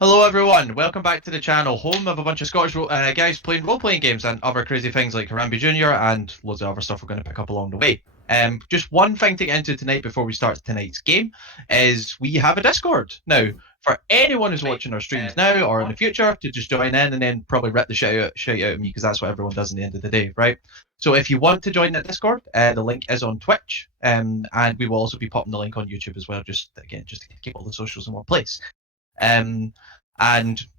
Hello everyone, welcome back to the channel, home of a bunch of Scottish guys playing role-playing games and other crazy things like Harambe Jr. and loads of other stuff we're going to pick up along the way. Just one thing to get into tonight before we start tonight's game is we have a Discord. Now, for anyone who's watching our streams now or in the future to just join in and then probably rip the shit out of me because that's what everyone does in the end of the day, right? So if you want to join that Discord, the link is on Twitch, and we will also be popping the link on YouTube as well, just to keep all the socials in one place. And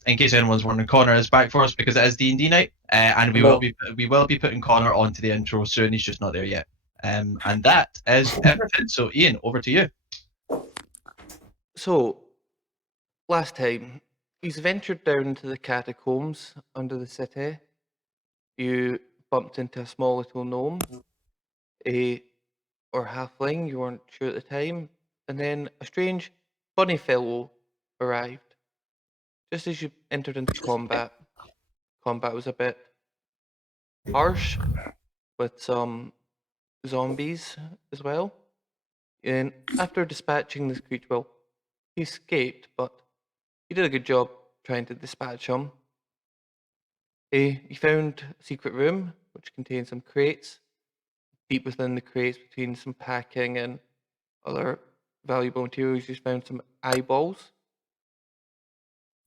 in case anyone's wondering, Connor is back for us because it is D&D night, and we will be putting Connor onto the intro soon. He's just not there yet. And that is everything. So Ian, over to you. So last time you ventured down to the catacombs under the city. You bumped into a small little gnome, or halfling, you weren't sure at the time, and then a strange bunny fellow arrived. Just as you entered into combat was a bit harsh, with some zombies as well. And after dispatching this creature, well, he escaped, but you did a good job trying to dispatch him. You found a secret room, which contained some crates. Deep within the crates, between some packing and other valuable materials, you found some eyeballs.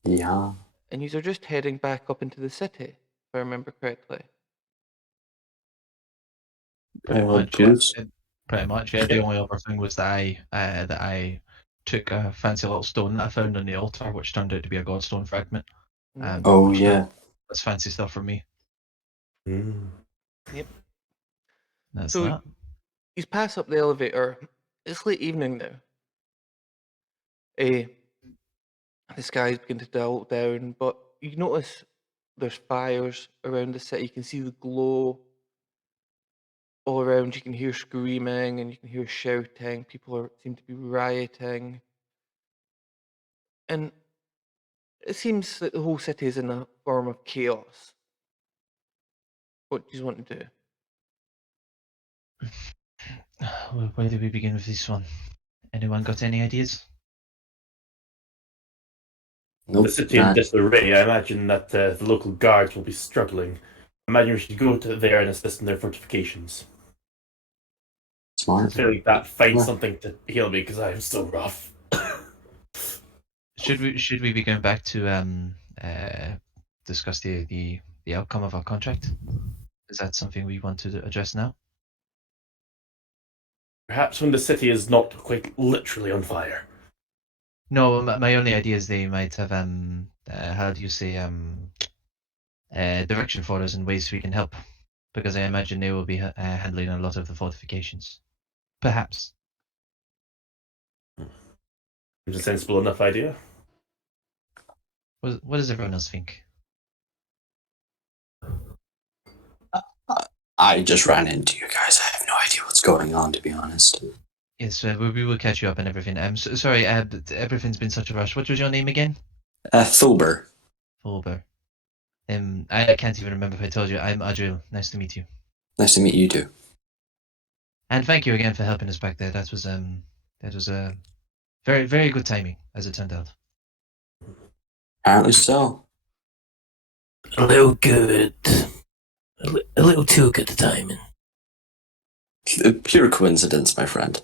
Yeah. And you are just heading back up into the city, if I remember correctly. Pretty much, yeah. The only other thing was that I took a fancy little stone that I found on the altar, which turned out to be a godstone fragment. Oh yeah, that's fancy stuff for me. Yep. That's so that. You pass up the elevator. It's late evening now. The skies begin to dull down, but you notice there's fires around the city. You can see the glow all around. You can hear screaming and you can hear shouting. People seem to be rioting. And it seems that the whole city is in a form of chaos. What do you want to do? Where do we begin with this one? Anyone got any ideas? Nope, the city in disarray. I imagine that the local guards will be struggling. I imagine we should go to there and assist in their fortifications. Smart. I feel like that finds something to heal me because I am so rough. Should we be going back to discuss the outcome of our contract? Is that something we want to address now? Perhaps when the city is not quite literally on fire. No, my only idea is they might have how do you say direction for us in ways we can help, because I imagine they will be handling a lot of the fortifications. Perhaps. It's a sensible enough idea. What does everyone else think? I just ran into you guys. I have no idea what's going on, to be honest. Yes, we will catch you up and everything. Sorry, everything's been such a rush. What was your name again? Thulber. Fulber. I can't even remember if I told you. I'm Adriel. Nice to meet you. Nice to meet you too. And thank you again for helping us back there. That was very, very good timing, as it turned out. Apparently so. A little good. A little too good timing. Pure coincidence, my friend.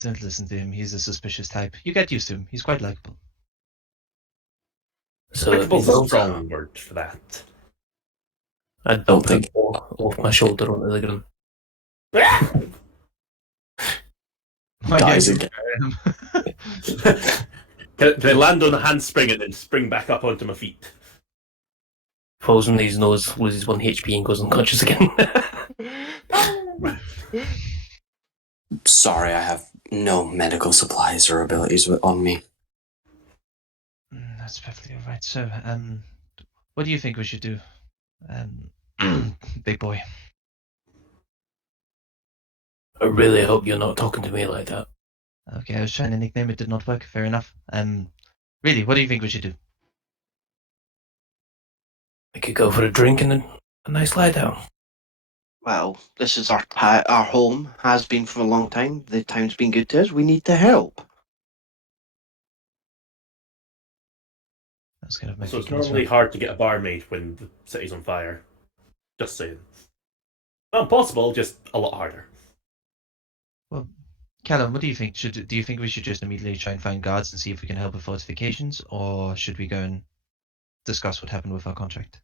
Don't listen to him. He's a suspicious type. You get used to him. He's quite likable. So Likable's a strong word for that. I don't think off my shoulder onto the ground. Dies again. Can I land on a handspring and then spring back up onto my feet? falls on his nose, loses 1 HP, and goes unconscious again. Sorry, I have no medical supplies or abilities on me. That's perfectly all right. So, what do you think we should do, big boy? I really hope you're not talking to me like that. Okay, I was trying to nickname it, did not work. Fair enough. Really, what do you think we should do? We could go for a drink and a nice lie down. Well, this is our home, has been for a long time. The town's been good to us. We need to help. That's kind of my So it's thinking as normally well. hard to get a barmaid when the city's on fire. Just saying. Not impossible, just a lot harder. Well, Callum, what do you think? Do you think we should just immediately try and find guards and see if we can help with fortifications, or should we go and discuss what happened with our contract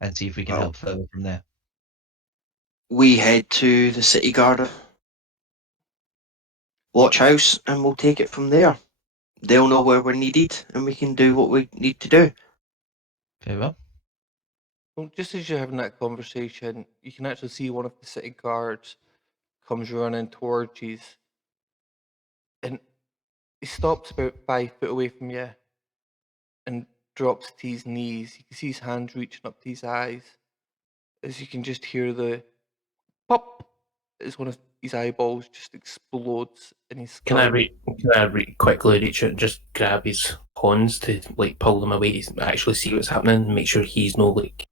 and see if we can Well- help further from there? We head to the city guard watch house and we'll take it from there. They'll know where we're needed and we can do what we need to do. Very well. Well, just as you're having that conversation, you can actually see one of the city guards comes running towards you, and he stops about 5 foot away from you and drops to his knees. You can see his hands reaching up to his eyes, as you can just hear the pop as one of his eyeballs just explodes in his skull. Can I quickly reach out and just grab his horns to like pull them away to actually see what's happening and make sure he's no like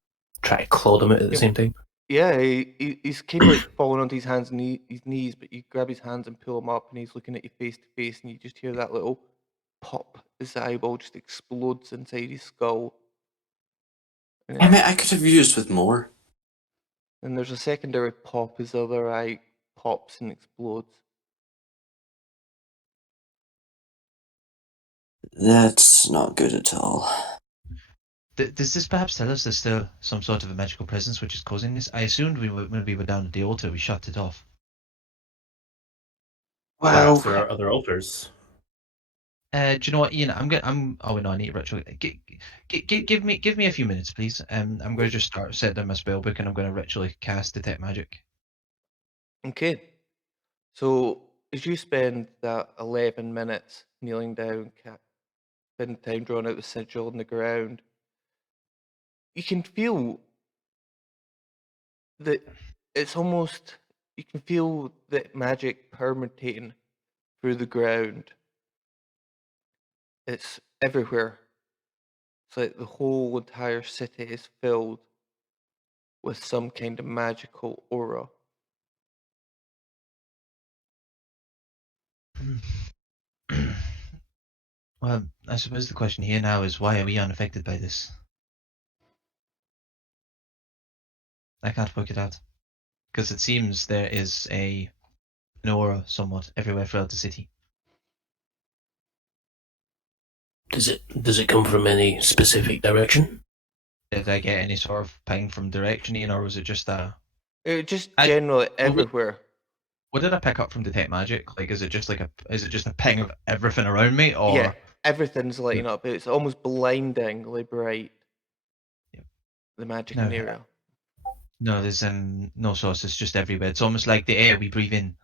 try to claw them out at the Yep. same time? Yeah, he's kind of like falling onto his hands and his knees, but you grab his hands and pull him up, and he's looking at you face to face, and you just hear that little pop as the eyeball just explodes inside his skull. And Damn then, it, I could have used with more. and there's a secondary pop as the other eye pops and explodes. That's not good at all. Does this perhaps tell us there's still some sort of a magical presence which is causing this? I assumed when we were down at the altar, we shut it off. Well, Perhaps there are other altars. Do you know what, Ian? Oh no, I need ritual. Give me a few minutes, please. I'm going to just set down my spell book and I'm going to ritually cast detect magic. Okay. So as you spend that 11 minutes kneeling down, spend time drawing out the sigil on the ground, you can feel that it's almost, you can feel the magic permeating through the ground. It's everywhere. It's like the whole entire city is filled with some kind of magical aura. Well, I suppose the question here now is why are we unaffected by this? I can't work it out. Because it seems there is an aura somewhat everywhere throughout the city. Does it come from any specific direction? Did I get any sort of ping from direction, Ian, or was it just Just I- generally well, everywhere. what did I pick up from detect magic? Like, is it just a ping of everything around me, or Yeah, everything's lighting up. It's almost blindingly bright. Yep. The magic No. in the area. no? There's no source. It's just everywhere. It's almost like the air we breathe in.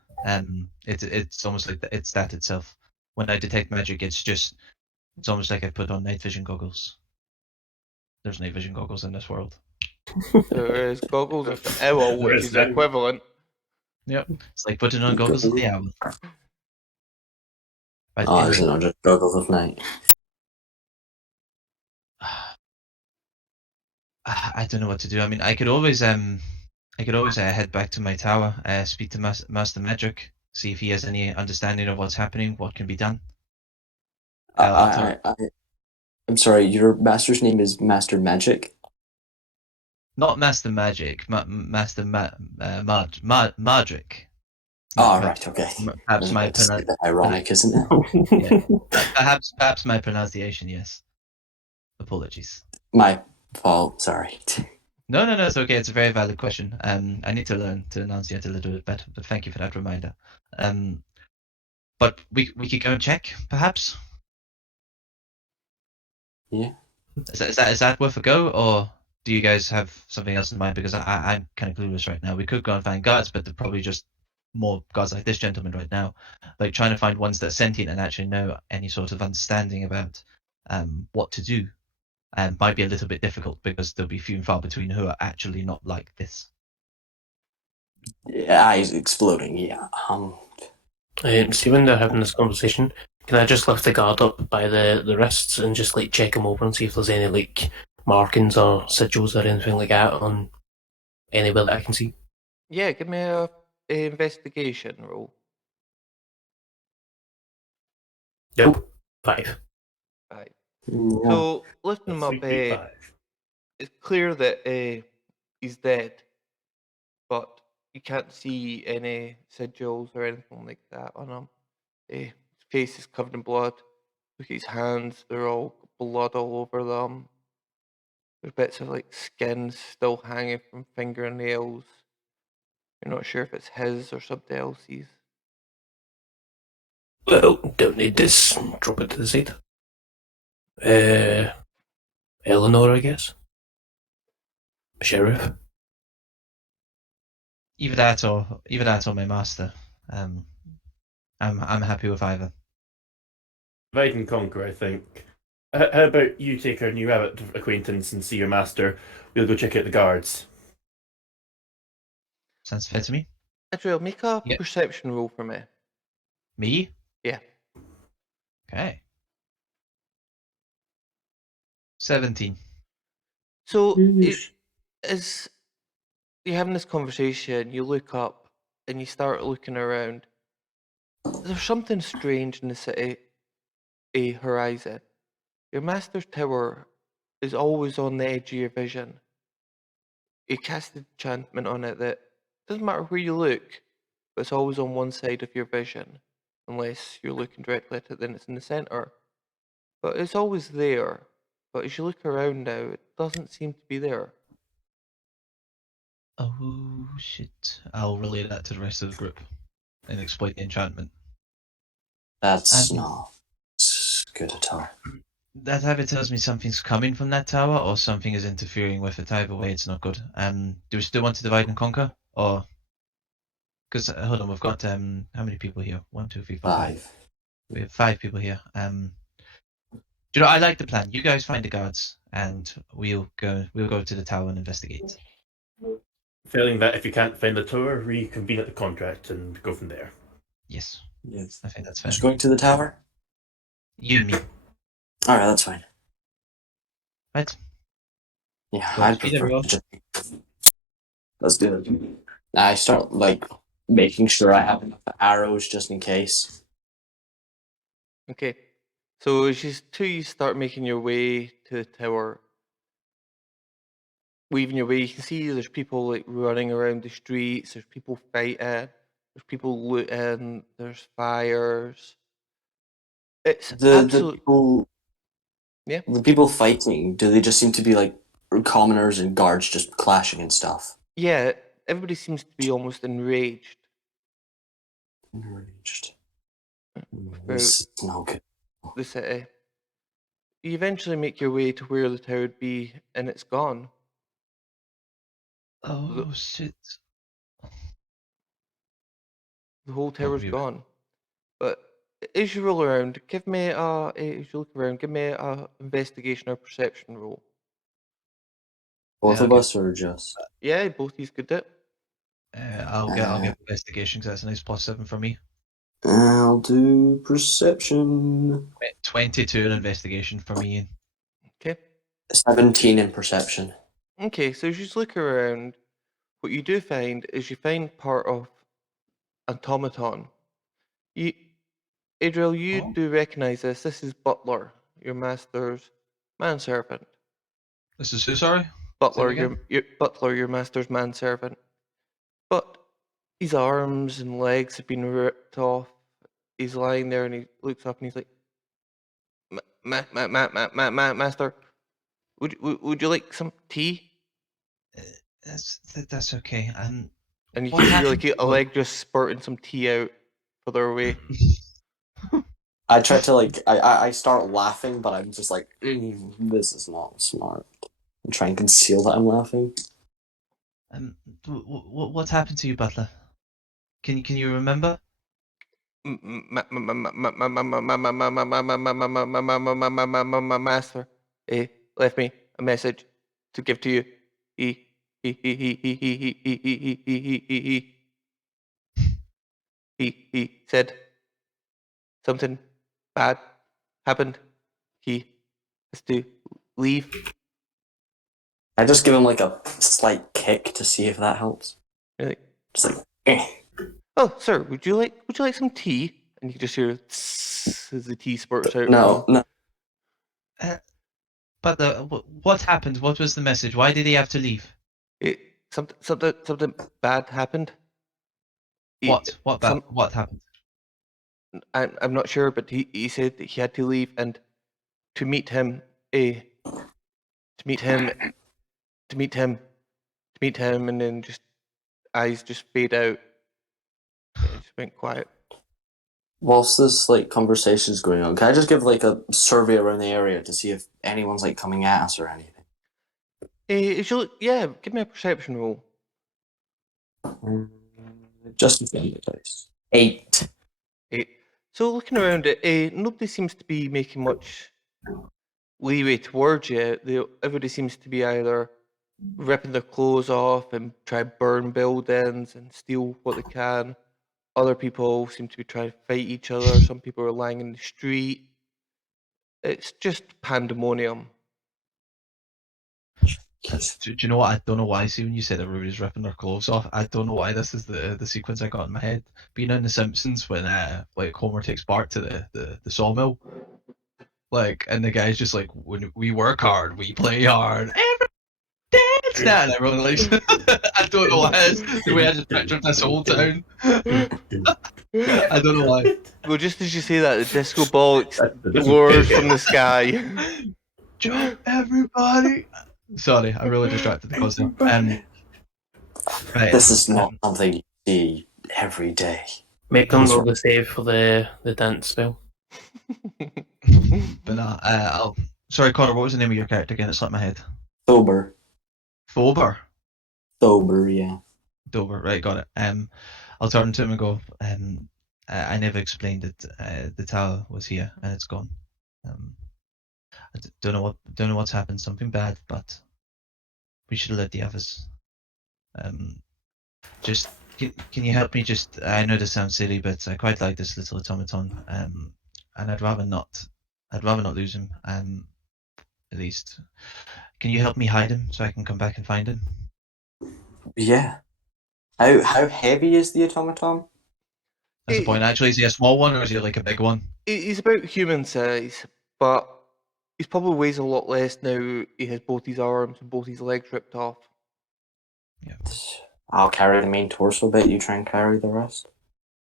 It's almost like it's that itself. When I detect magic, it's almost like I put on night vision goggles. There's night vision goggles in this world. There is goggles of the owl, There which is is now. equivalent. It's like putting on goggles of the owl. But Oh, anyway, is it not just goggles of night? I don't know what to do. I mean, I could always head back to my tower, speak to Master Magic, see if he has any understanding of what's happening, what can be done. I'm sorry, your master's name is Master Magic? Not Master Magic, Master Madric. Oh, right, okay. Perhaps my It's a bit ironic, isn't it? perhaps my pronunciation, yes. Apologies. My fault, sorry. No, it's okay. It's a very valid question. I need to learn to enunciate a little bit better, but thank you for that reminder. But we could go and check, perhaps. Yeah. Is that worth a go, or do you guys have something else in mind? Because I'm kind of clueless right now. We could go and find guards, but they're probably just more guards like this gentleman right now. Like trying to find ones that are sentient and actually know any sort of understanding about what to do might be a little bit difficult because there'll be few and far between who are actually not like this. Eyes exploding, yeah. See, when they're having this conversation, can I just lift the guard up by the wrists and just like check him over and see if there's any like markings or sigils or anything like that on anywhere that I can see? Yeah, give me a investigation roll. Nope. 5. Right. Yeah. So lifting him That's up, sweet 5. it's clear that he's dead, but you can't see any sigils or anything like that on him. His face is covered in blood. Look at his hands; they're all blood all over them. There's bits of like skin still hanging from fingernails. You're not sure if it's his or somebody else's. Well, don't need this. Drop it to the side. Eleanor, I guess. Sheriff. Either that or my master. I'm happy with either. Divide and conquer, I think. How about you take our new abbot acquaintance and see your master? We'll go check out the guards. Sounds fair to me. Adriel, make a Yeah. perception roll for me. Me? Yeah. Okay. 17. So Yeesh. as you're having this conversation, you look up and you start looking around. There's something strange in the city horizon. Your master's tower is always on the edge of your vision. You cast an enchantment on it that doesn't matter where you look, but it's always on one side of your vision, unless you're looking directly at it, then it's in the center. But it's always there. But as you look around now, it doesn't seem to be there. Oh shit. I'll relay that to the rest of the group and exploit the enchantment. That's Um, not good at all. That either tells me something's coming from that tower or something is interfering with it. Either way, it's not good. Do we still want to divide and conquer? Or. Because, hold on, we've got, how many people here? 1, 2, 3, 4, 5. 5. We have 5 people here. Do you know, I like the plan. You guys find the guards, and we'll go to the tower and investigate. Failing that, if you can't find the tower, reconvene at the contract and go from there. Yes, Yes. I think that's fair. Just going to the tower? You and me, Alright, that's fine. right? Yeah, Go I speed, prefer everyone. just... Let's do it. I start, like, making sure I have enough arrows just in case. Okay. So as you start making your way to the tower, weaving your way, you can see there's people like running around the streets, there's people fighting, there's people looting, there's fires. It's The absolute. people... Yeah. The people fighting, do they just seem to be, like, commoners and guards just clashing and stuff? Yeah, everybody seems to be almost enraged. Enraged. This is no good. The city. You eventually make your way to where the tower would be, and it's gone. Oh, shit. The whole tower's really? gone. But as you roll around, give me as you look around, give me a investigation or perception roll. Both Yeah, of okay. us, or just... Yeah, both these good it. I'll get investigation because that's a nice +7 for me. I'll do perception. 22 in investigation for me. Okay. 17 in perception. Okay, so as you look around, what you do find is you find part of automaton. Adriel, you Oh. do recognize this. This is Butler, your master's manservant. This is who, sorry? Butler, again? your master's manservant. But his arms and legs have been ripped off. He's lying there and he looks up and he's like, Master, would you like some tea? That's okay. And you What can see like happened? a leg just spurting some tea out further away. I try to, like, I start laughing, but I'm just like, this is not smart. and try and conceal that I'm laughing. What's happened to you, Butler? Can you remember? Master, left me a message to give to you. He said something bad happened. He has to leave. I just give him like a slight kick to see if that helps. Really? Just like, eh. Oh, sir, would you like some tea? And you can just hear tss as the tea spurts out. No, no. Butler, what happened? What was the message? Why did he have to leave? Something bad happened. What happened? I'm not sure, but he said that he had to leave and to meet him, and then just eyes just fade out. It just went quiet. Whilst this like conversation's going on, can I just give like a survey around the area to see if anyone's like coming at us or anything? Give me a perception roll. Just a few dice. 8. So looking around it, nobody seems to be making much leeway towards you. Everybody seems to be either ripping their clothes off and try to burn buildings and steal what they can. Other people seem to be trying to fight each other. Some people are lying in the street. It's just pandemonium. Do you know what? I don't know why. See, when you said everybody's ripping their clothes off, I don't know why this is the sequence I got in my head. Being in The Simpsons when like Homer takes Bart to the sawmill, like, and the guy's just like, when we work hard, we play hard. Dance now, and everyone like, I don't know why. It's the way I just pictured this whole town. I don't know why. Well, just as you say that, the disco ball lures from the sky. Jump, everybody! Sorry, I really distracted the cousin. Right. This is not something you see every day. Make them roll the save for the dance spell. But no, sorry, Connor, what was the name of your character again? It slipped my head. Sober. Fober? Sober, yeah. Dober, right, got it. I'll turn to him and go, I never explained that the tower was here and it's gone. I don't know what's happened, something bad, but we should let the others. Just can you help me? Just, I know this sounds silly, but I quite like this little automaton, and I'd rather not lose him. At least, can you help me hide him so I can come back and find him? Yeah. How heavy is the automaton? That's the point. Actually, is he a small one or is he like a big one? He's about human size, but he probably weighs a lot less now. He has both his arms and both his legs ripped off. Yeah. I'll carry the main torso bit. You try and carry the rest.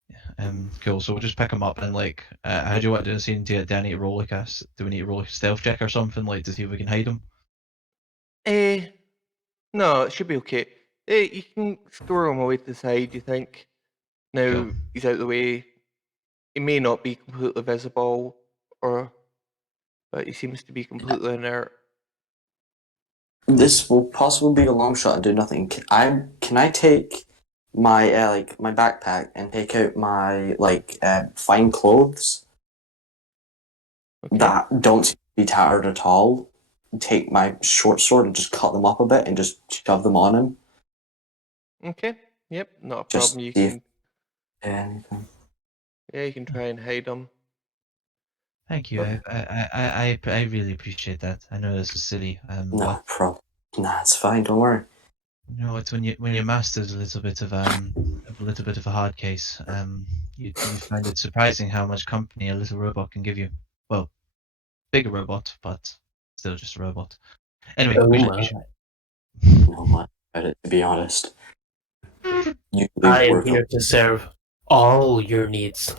Yeah. Cool. So we'll just pick him up and like, how do you want to do the scene? Do I need to roll like do we need to roll a stealth check or something like to see if we can hide him? No, it should be okay. You can squirrel him away to the side, you think. Now Cool. he's out of the way. He may not be completely visible, but he seems to be completely inert. This will possibly be a long shot and do nothing. Can I take my my backpack and take out my fine clothes Okay. that don't seem to be tattered at all? Take my short sword and just cut them up a bit and just shove them on him. Okay. Yep, not a Just problem. You see if- can Anything. you can try and hide him. Thank you. I really appreciate that. I know this is silly. No But problem. Nah, it's fine. Don't worry. you know, it's when your master's a little bit of a hard case. You find it surprising how much company a little robot can give you. Well, bigger robot, but still just a robot. Anyway, Oh we my. should- Not much about it, to be honest. You I am work here to serve all your needs.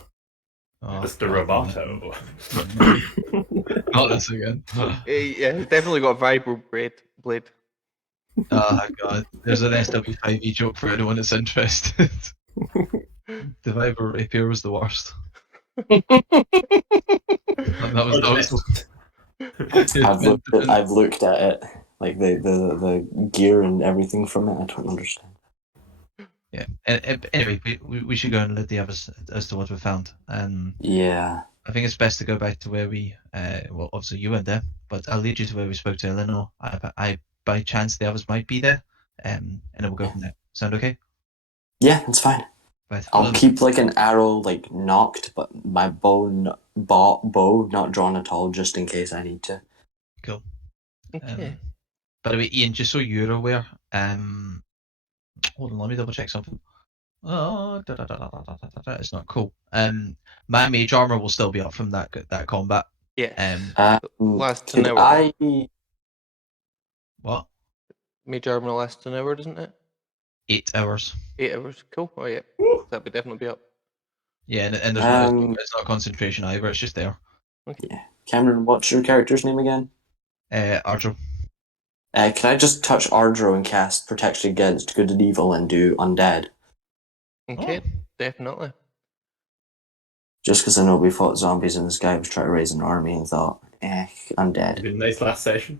Oh, Mr. God. Roboto. Not this again. Yeah, he's definitely got a vibro blade. Oh God, there's an SW5E joke for anyone that's interested. The Viber rapier was the worst. That was I've looked at it. Like the gear and everything from it. I don't understand. Yeah. Anyway, we should go and let the others as to what we found. Yeah. I think it's best to go back to where we, well, obviously you went there, but I'll lead you to where we spoke to Eleanor. I by chance the others might be there, and then we'll go from there. Sound okay? Yeah, it's fine. Right. I'll keep like an arrow like knocked, but my bow not drawn at all, just in case I need to. Cool. Okay. By the way, Ian, just so you're aware, hold on, let me double check something. Oh, it's not cool. My mage armor will still be up from that combat. Yes. Lasts Could an hour. I? What? Mage armor lasts an hour, doesn't it? 8 hours. 8 hours. Cool. Oh yeah. That would definitely be up. Yeah, and there's it's not concentration either. It's just there. Yeah. Cameron, what's your character's name again? Arjo. Can I just touch Ardro and cast Protection Against Good and Evil and do Undead? Okay. Oh. Definitely. Just because I know we fought zombies and this guy was trying to raise an army and thought, Undead. Been a nice last session.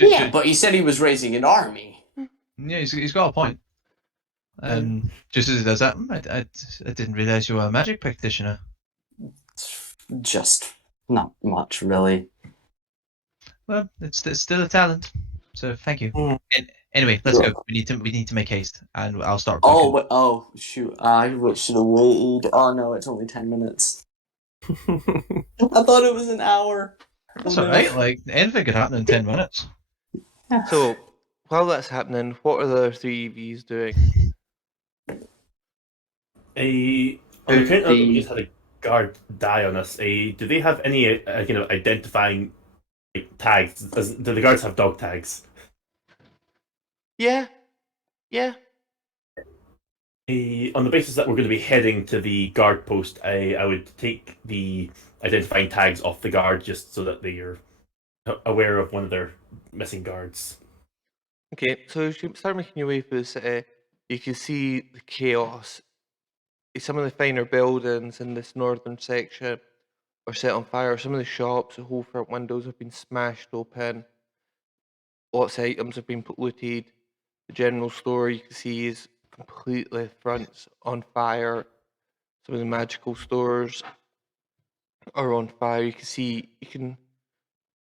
Yeah, but he said he was raising an army. Yeah, he's got a point. Just as he does that, I didn't realise you were a magic practitioner. Just not much, really. Well, it's still a talent. So thank you. Mm. Anyway, let's Sure. go. We need to make haste, and I'll start. Oh, shoot! I should have waited. Oh no, it's only 10 minutes. I thought it was an hour. That's Oh, all no. right. Like anything could happen in 10 minutes. So while that's happening, what are the other three EVs doing? On the count that we just had a guard die on us, do they have any kind of identifying tags? Do the guards have dog tags? Yeah. Yeah. On the basis that we're going to be heading to the guard post, I would take the identifying tags off the guard just so that they are aware of one of their missing guards. Okay, so as you start making your way through the city, you can see the chaos. Some of the finer buildings in this northern section are set on fire. Some of the shops, the whole front windows have been smashed open. Lots of items have been looted. The general store you can see is completely fronts on fire. Some of the magical stores are on fire. You can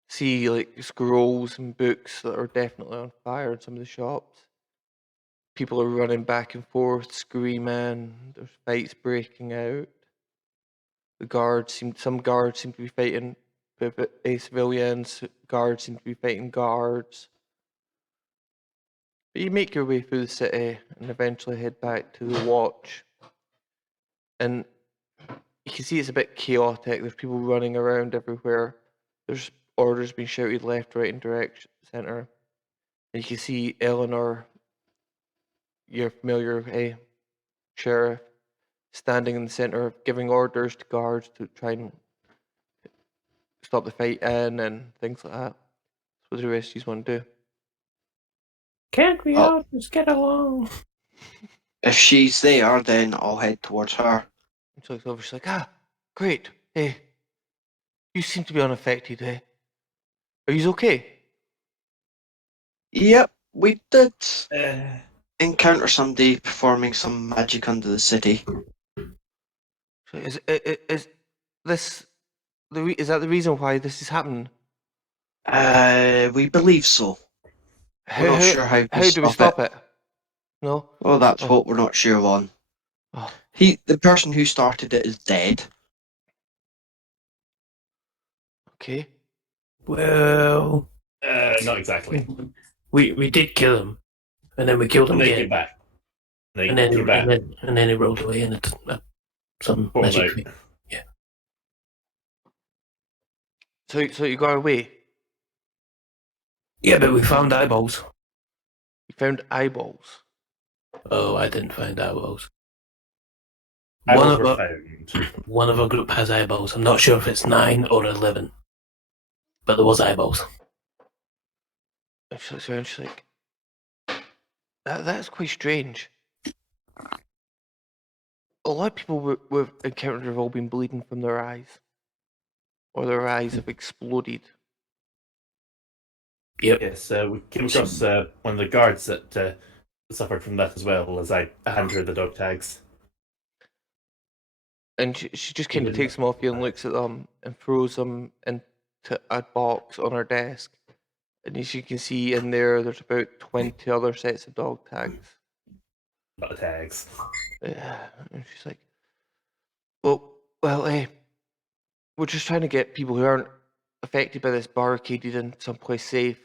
see like scrolls and books that are definitely on fire in some of the shops. People are running back and forth, screaming. There's fights breaking out. Some guards seem to be fighting civilians. Guards seem to be fighting guards. But you make your way through the city and eventually head back to the watch. And you can see it's a bit chaotic. There's people running around everywhere. There's orders being shouted left, right, and direction center. And you can see Eleanor, your familiar sheriff, standing in the center, giving orders to guards to try and stop the fight in and things like that. That's what the rest of you want to do. Can't we Oh. all just get along? If she's there, then I'll head towards her. And she looks over, she's like, great. Hey, you seem to be unaffected, eh? Are you okay? Yep, we did Uh, encounter somebody performing some magic under the city. So is this is that the reason why this is happening? We believe so. We're not sure how do we stop it? No? Well, that's Oh. what we're not sure on. Oh. The person who started it is dead. Okay. Well, not exactly. we did kill him, and then we killed him And they again, came back. They and then came back. and then he rolled away, and it's some Poor magic. mate. So you got away. Yeah, but we found eyeballs. You found eyeballs. Oh, I didn't find eyeballs. Eyeballs were found. One of our group has eyeballs. I'm not sure if it's 9 or 11, but there was eyeballs. And she looks around, she's like, that's quite strange. A lot of people we've encountered have all been bleeding from their eyes. Or their eyes have exploded Yep. Yes, we came across one of the guards that suffered from that as well as I handed her the dog tags. And she just kind of Even- takes them off you and looks at them and throws them into a box on her desk. And as you can see in there's about 20 other sets of dog tags. Not the tags. And she's like, well, we're just trying to get people who aren't affected by this barricaded in someplace safe.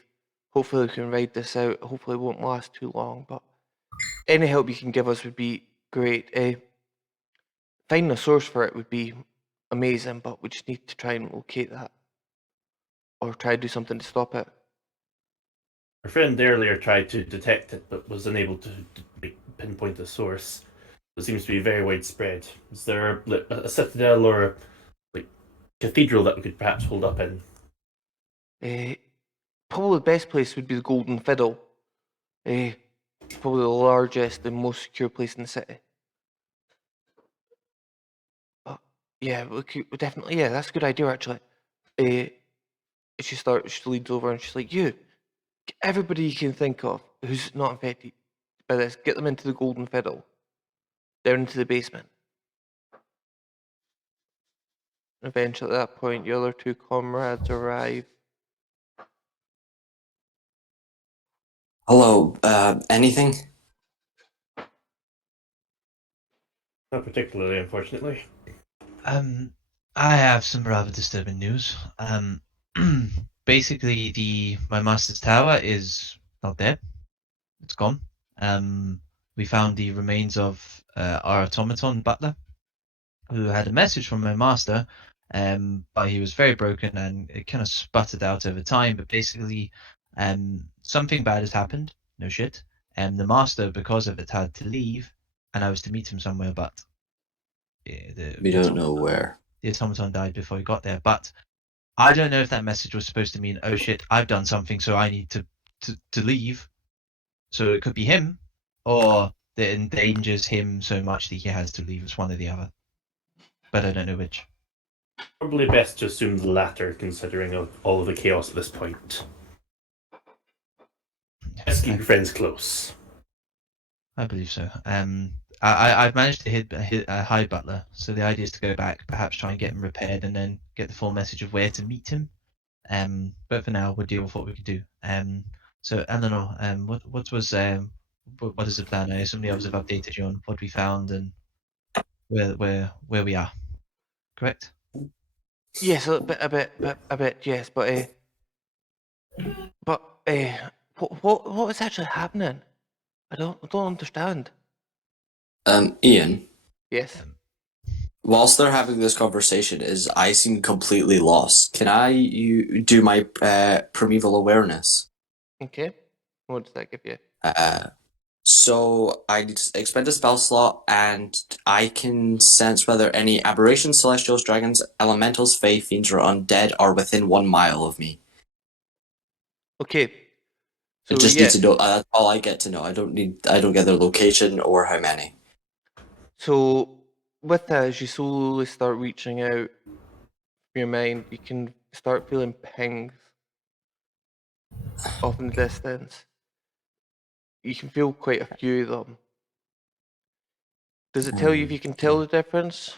Hopefully we can ride this out. Hopefully it won't last too long, but any help you can give us would be great. Finding a source for it would be amazing, but we just need to try and locate that. Or try to do something to stop it. Our friend earlier tried to detect it, but was unable to pinpoint the source. It seems to be very widespread. Is there a citadel or like cathedral that we could perhaps hold up in? Probably the best place would be the Golden Fiddle. Probably the largest and most secure place in the city. But yeah, we definitely, yeah, that's a good idea actually. She leads over and she's like, everybody you can think of who's not affected by this, get them into the Golden Fiddle. Down into the basement. Eventually at that point, your other two comrades arrive. Hello, anything? Not particularly, unfortunately. I have some rather disturbing news. Basically, my master's tower is not there. It's gone. We found the remains of our automaton butler, who had a message from my master, but he was very broken and it kind of sputtered out over time. But basically, something bad has happened. No shit. And the master, because of it, had to leave, and I was to meet him somewhere, but We don't know where. the automaton died before he got there. But I don't know if that message was supposed to mean, oh shit, I've done something, so I need to leave. So it could be him, or that endangers him so much that he has to leave. It's one or the other. But I don't know which. Probably best to assume the latter, considering of all of the chaos at this point. Let's keep your friends close. I believe so. I've managed to hide Butler, so the idea is to go back, perhaps try and get him repaired, and then get the full message of where to meet him. But for now, we'll deal with what we can do. So Eleanor, what is the plan? I assume the others have updated you on what we found and where we are. Correct? Yes, a bit, yes, but what is actually happening? I don't understand. Ian, Yes. whilst they're having this conversation, I seem completely lost. Can you do my Primeval Awareness? Okay. What does that give you? So I need to expend a spell slot, and I can sense whether any aberrations, celestials, dragons, elementals, fae, fiends, or undead are within 1 mile of me. Okay. So I just yeah. need to know. That's all I get to know. I don't get their location or how many. So with that, as you slowly start reaching out from your mind, you can start feeling pings off in the distance. You can feel quite a few of them. Does it tell you if you can tell the difference?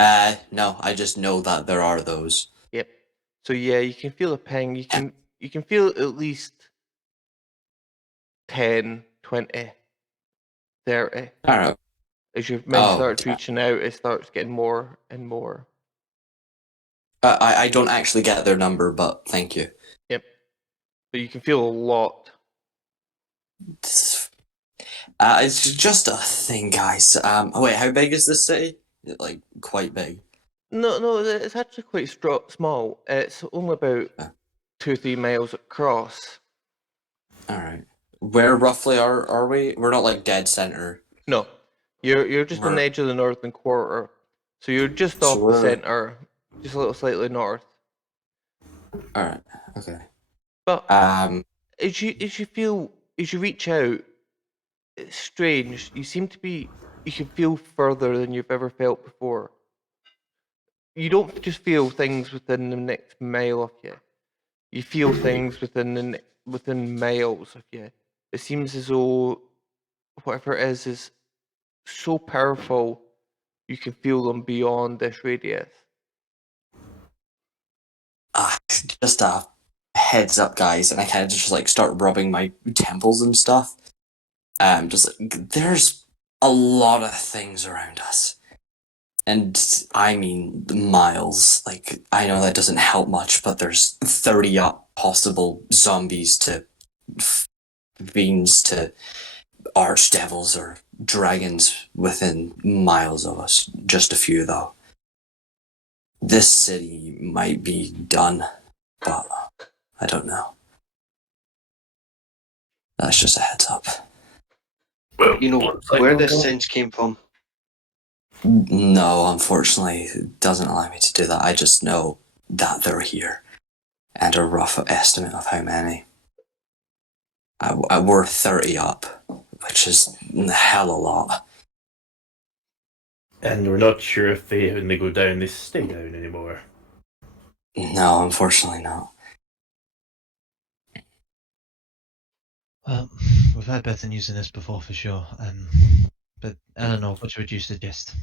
No, I just know that there are those. Yep. So yeah, you can feel a ping. You can feel at least 10, 20, 30. I don't know. As your mind Oh, starts okay. reaching out, it starts getting more and more. I don't actually get their number, but thank you. Yep. But you can feel a lot. It's just a thing, guys. Wait, how big is this city? Is it, like, quite big? No, it's actually quite small. It's only about 2 or 3 miles across. All right. Where roughly are we? We're not like dead center. No, you're just on the We're- edge of the northern quarter, so you're just So off the we're- center, just a little slightly north. All right. Okay. But Um. as you reach out, it's strange. You can feel further than you've ever felt before. You don't just feel things within the next mile of you. You feel things within miles of you. It seems as though whatever it is so powerful you can feel them beyond this radius. Just a heads up, guys, and I kind of just like start rubbing my temples and stuff. Just like, there's a lot of things around us. And I mean miles. Like, I know that doesn't help much, but there's 30 possible zombies to fiends to archdevils or dragons within miles of us. Just a few, though. This city might be done, but I don't know. That's just a heads up. You know Looks like where we'll this go. sense came from? No, unfortunately, it doesn't allow me to do that. I just know that they're here, and a rough estimate of how many. We're 30 up, which is a hell of a lot. And we're not sure if when they go down, they stay down anymore. No, unfortunately not. Well, we've had better news than this before for sure. But I don't know. What would you suggest?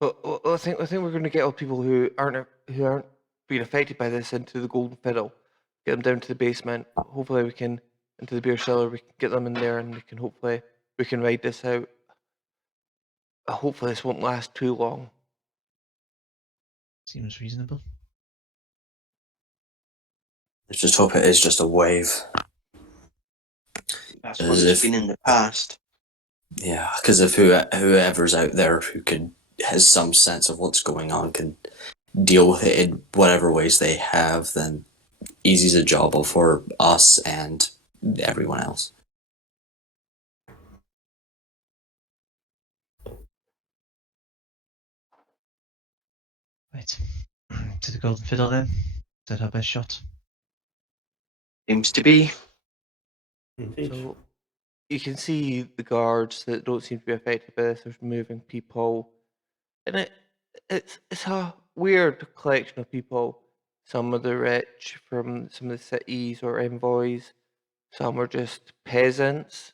Well, I think we're going to get all people who aren't being affected by this into the Golden Fiddle. Get them down to the basement. Hopefully, we can into the beer cellar. We can get them in there, and we can ride this out. Hopefully, this won't last too long. Seems reasonable. Let's just hope it is just a wave. That's As what it's if- been in the past. Yeah, because if whoever's out there who has some sense of what's going on can deal with it in whatever ways they have, then easy's a job for us and everyone else. Right. To the Golden Fiddle then. Is that our best shot? Seems to be. Indeed. So you can see the guards that don't seem to be affected by this. There's moving people, and it's a weird collection of people. Some are the rich from some of the cities or envoys. Some are just peasants.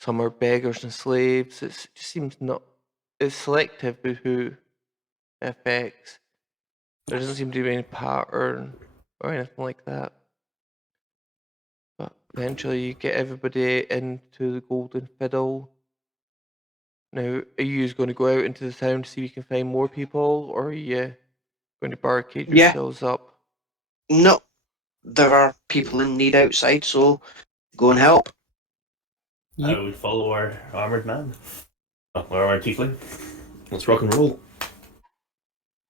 Some are beggars and slaves. It just seems not. It's selective with who it affects. There doesn't seem to be any pattern or anything like that. But eventually, you get everybody into the Golden Fiddle. Now, are you going to go out into the town to see if you can find more people, or are you going to barricade Yeah. yourselves up? No, there are people in need outside, so go and help. I would follow our armored man. Our armored tiefling. Let's rock and roll.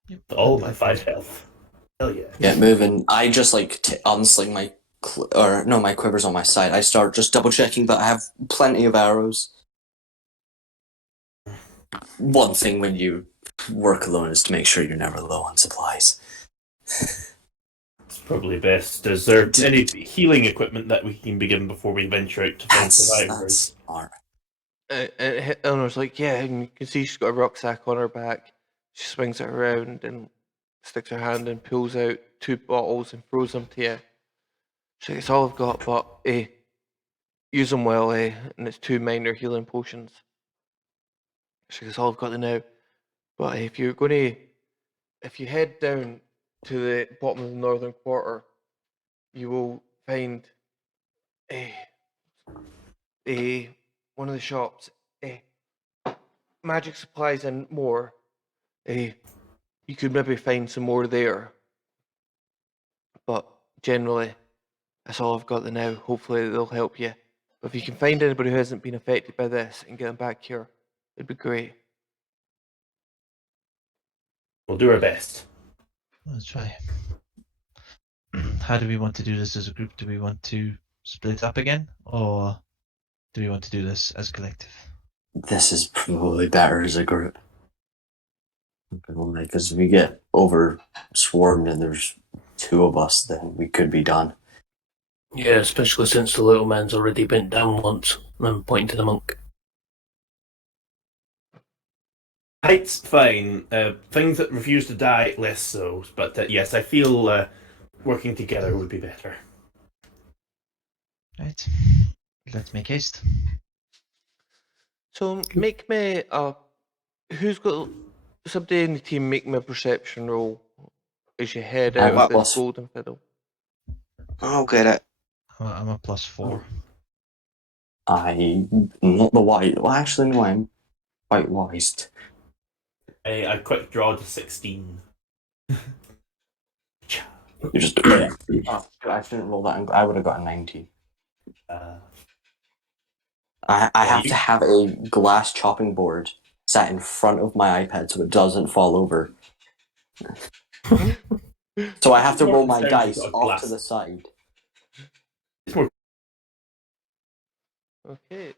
Yep. All my 5 health. Hell yeah. Get moving. I just like unsling my my quiver's on my side. I start just double checking, but I have plenty of arrows. One thing when you work alone is to make sure you're never low on supplies. It's probably best. Is there any healing equipment that we can be given before we venture out to find That's survivors? smart. And Eleanor's like, yeah, and you can see she's got a rucksack on her back. She swings it around and sticks her hand and pulls out 2 bottles and throws them to you. She's like, it's all I've got, but use them well, and it's 2 minor healing potions. She's like, it's all I've got to now. But if you head down to the bottom of the northern quarter, you will find one of the shops, magic supplies and more. You could maybe find some more there, but generally, that's all I've got to now. Hopefully, they'll help you. But if you can find anybody who hasn't been affected by this and get them back here, it'd be great. We'll do our best. Let's try. How do we want to do this as a group? Do we want to split up again, or do we want to do this as a collective? This is probably better as a group. Because if we get over swarmed and there's 2 of us, then we could be done. Yeah, especially since the little man's already bent down once. And I'm pointing to the monk. Height's fine. Things that refuse to die, less so. But yes, I feel working together would be better. Right. Let's make haste. So make me who's got somebody in the team make me a perception roll as you head I out have of this plus. Golden Fiddle. I'll get it. I'm a +4. I'm not the wise. Well, actually, no, I'm quite wise. I quick draw to 16. You just oh, I shouldn't roll that. I would have got a 19. I have to have a glass chopping board sat in front of my iPad so it doesn't fall over. So I have to roll my dice off to the side. It's more Okay.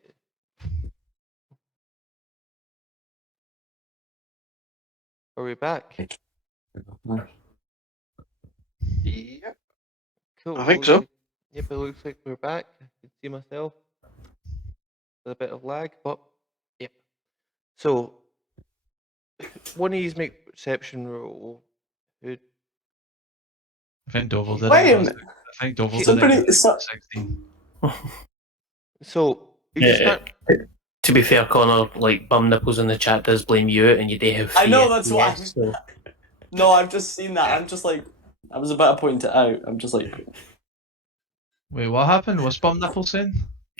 Are we back? Yeah. Cool. I think Looks so. like- Yep, it looks like we're back. I can see myself. With a bit of lag, but yep. So one of these make perception roll. Who I think Dovel did Wait it. a minute. I think Dovel did Somebody- it. so- 16. so if you start To be fair, Connor, like bum nipples in the chat does blame you, and you do have. I know, free that's why. FPS, so- No, I've just seen that. I'm just like, I was about to point it out. I'm just like, Wait, what happened? What's Bum Nipple saying?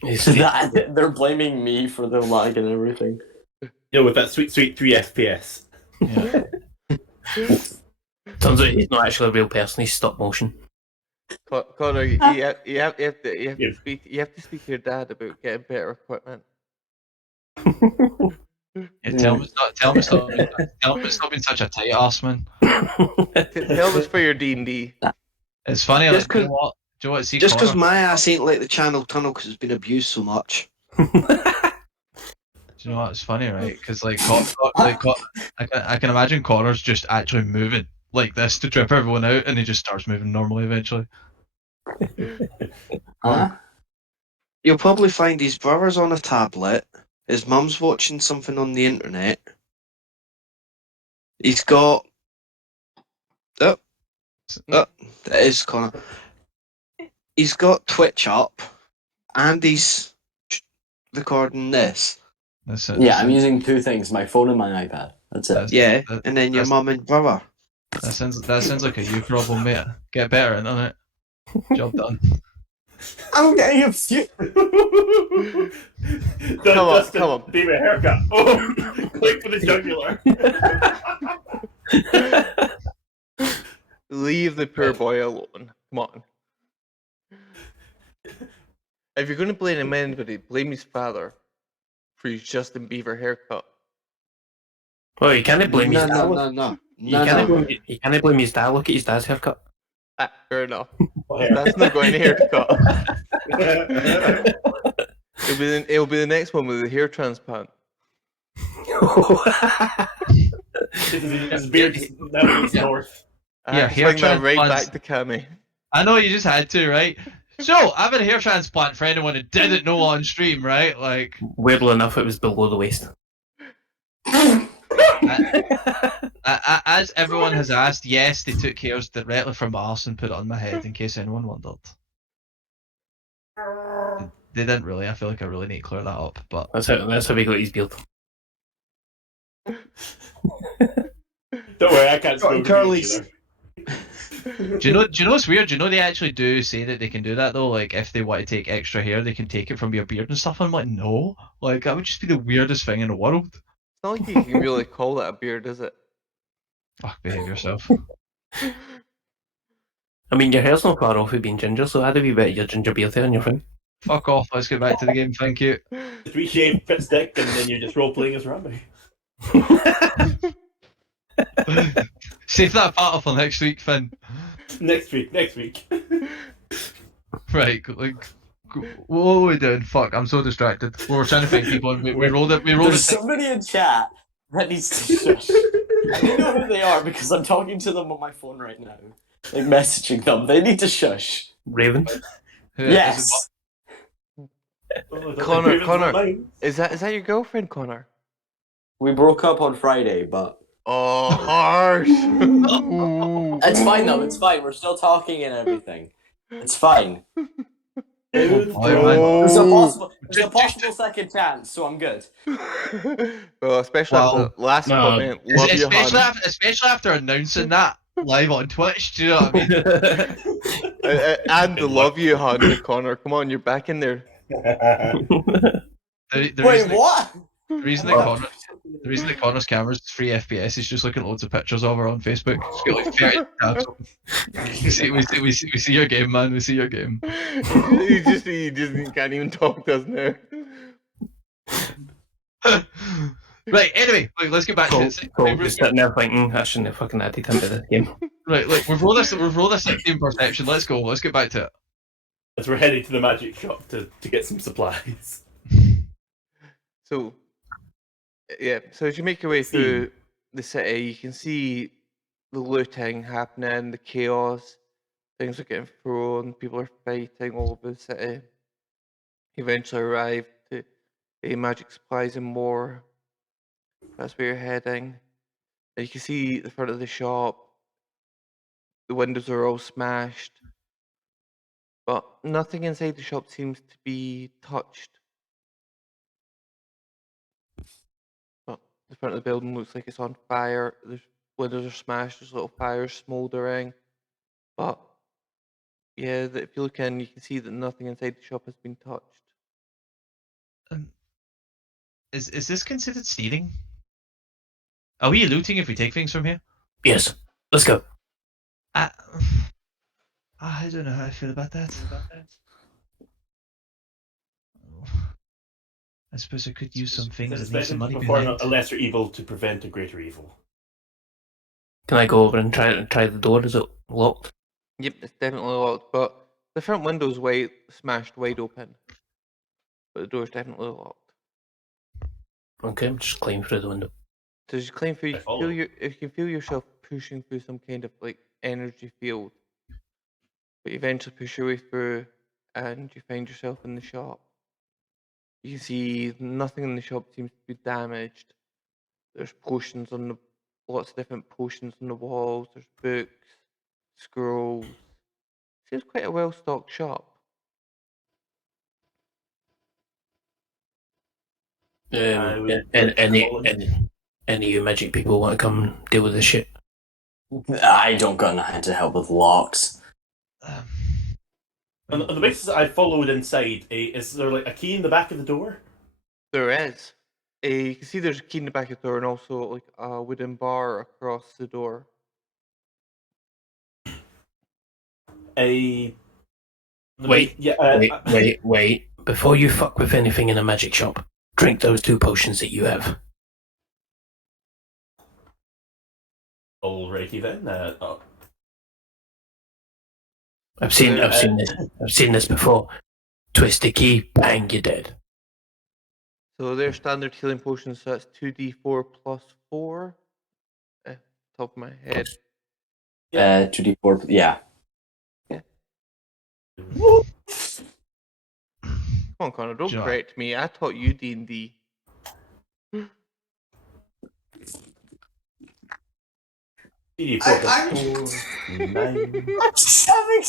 that, they're blaming me for the lag and everything. with that sweet 3 FPS. Yeah. Turns out he's not actually a real person. He's stop motion. Connor, you have to Yeah. speak to your dad about getting better equipment. Yeah, tell me stop being such a tight ass, man. Tell us for your D&D. It's funny, Just like, do you know what? Do you know what? See, Just because Connor, my ass ain't like the channel tunnel because it's been abused so much. do you know what? It's funny, right? Because like, I can imagine Connor's just actually moving like this to trip everyone out, and he just starts moving normally eventually. Huh? You'll probably find his brother's on a tablet. His mum's watching something on the internet. He's got. Oh, that is Connor. He's got Twitch up, and he's recording this. That's it. Yeah, I'm using two things: my phone and my iPad. That's it. That's- Yeah, that- and then your that's- mum and brother. That sounds like a you problem, mate. Get better, internet. Job done. I'm getting a few. Come on. Be my haircut. Oh, click for the jugular. Leave the poor boy alone. Come on. If you're going to blame anybody, blame his father for his Justin Bieber haircut. Well, you can't blame his dad. No. You can't blame his dad. Look at his dad's haircut. Ah, fair enough. That's not going to haircut. It'll be the next one with the hair transplant. His beard's navigates north. I Yeah, had to hair swing that right transplants. back to Cammy. I know you just had to, right? So, I've had a hair transplant for anyone who didn't know on stream, right? Like, Weirdly enough, it was below the waist. as everyone has asked, yes, they took hairs directly from my arse and put it on my head, in case anyone wondered. They didn't really. I feel like I really need to clear that up, but That's how he got his beard. Don't worry, I can't smoke Curly's. either. do you know what's weird? Do you know they actually do say that they can do that though? Like, if they want to take extra hair, they can take it from your beard and stuff. I'm like, no, like that would just be the weirdest thing in the world. It's not like you can really call that a beard, is it? Fuck, behave yourself. I mean, your hair's not far off of being ginger, so add a wee bit of your ginger beard there on your thing. Fuck off. Let's get back to the game. Thank you. Just reshape Fitz Dick, and then you're just role playing as Rammy. Save that battle for next week, Finn. Next week. Right, like, what are we doing? Fuck, I'm so distracted. We were trying to find people. And we rolled it. We rolled There's it. somebody in chat that needs to shush. I don't know who they are because I'm talking to them on my phone right now. Like messaging them. They need to shush. Raven. Yes. Connor, is that your girlfriend, Connor? We broke up on Friday, but Oh, harsh. Ooh. It's fine though. It's fine. We're still talking and everything. It's fine. Dude, Oh, man. There's a possible second chance, so I'm good. Well, especially Wow. after the last No. comment. Love you, hun. Especially after announcing that live on Twitch, do you know what I mean? And the love you, hun, Connor. Come on, you're back in there. The Wait, reason what? The reason that Connor's camera's 3 FPS is just looking at loads of pictures of her on Facebook. She's got like 30 tabs open. We see your game, man. We see your game. he just can't even talk to us now. Right. Anyway, let's get back to it. Cool. Just sitting there thinking, I shouldn't have fucking added him to this game. Right. Look, we've rolled this 16 perception. Let's go. Let's get back to it. As we're heading to the magic shop to get some supplies. So, yeah. So as you make your way through the city, you can see the looting happening, the chaos. Things are getting thrown. People are fighting all over the city. You eventually arrive to a magic supplies and more. That's where you're heading. And you can see the front of the shop. The windows are all smashed. But nothing inside the shop seems to be touched. But the front of the building looks like it's on fire. The windows are smashed. There's little fires smoldering. But yeah, if you look in, you can see that nothing inside the shop has been touched. Is this considered stealing? Are we looting if we take things from here? Yes. Let's go. I don't know how I feel about that. I suppose I could use some things It's that need some money before behind. a lesser evil to prevent a greater evil. Can I go over and try the door? Is it locked? Yep, it's definitely locked, but the front window's smashed wide open. But the door's definitely locked. Okay, I'm just climbing through the window. So as you climb through, I follow. if you can feel yourself pushing through some kind of like energy field, but you eventually push your way through, and you find yourself in the shop. You can see nothing in the shop seems to be damaged. There's lots of different potions on the walls. There's books, scrolls. Seems quite a well-stocked shop. Any of you magic people want to come deal with this shit? I don't got nothing to help with locks. On the basis that I followed inside, is there like a key in the back of the door? There is. You can see there's a key in the back of the door and also like a wooden bar across the door. Wait. Yeah. Wait. Before you fuck with anything in a magic shop, drink those 2 potions that you have. Alrighty then. I've seen this before. Twist the key, bang, you're dead. So they're standard healing potions, so that's 2d4 plus 4. Top of my head. 2d4. Yeah. Come on, Connor, don't Sure. correct me. I taught you D&D. I'm just having.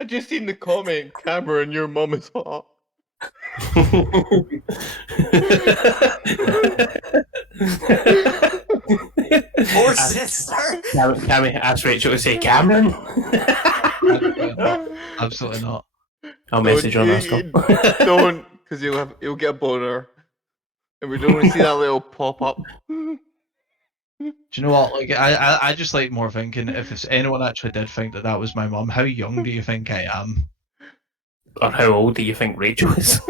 I just seen the comment, Cameron, your mum is hot. Or sister. Cammy, ask Rachel to say Cameron. Absolutely not. I'll message her and ask her. Don't, because you'll get a boner, and we don't want to see that little pop up. Do you know what? Like, I just like more thinking if anyone actually did think that was my mum, how young do you think I am? Or how old do you think Rachel is?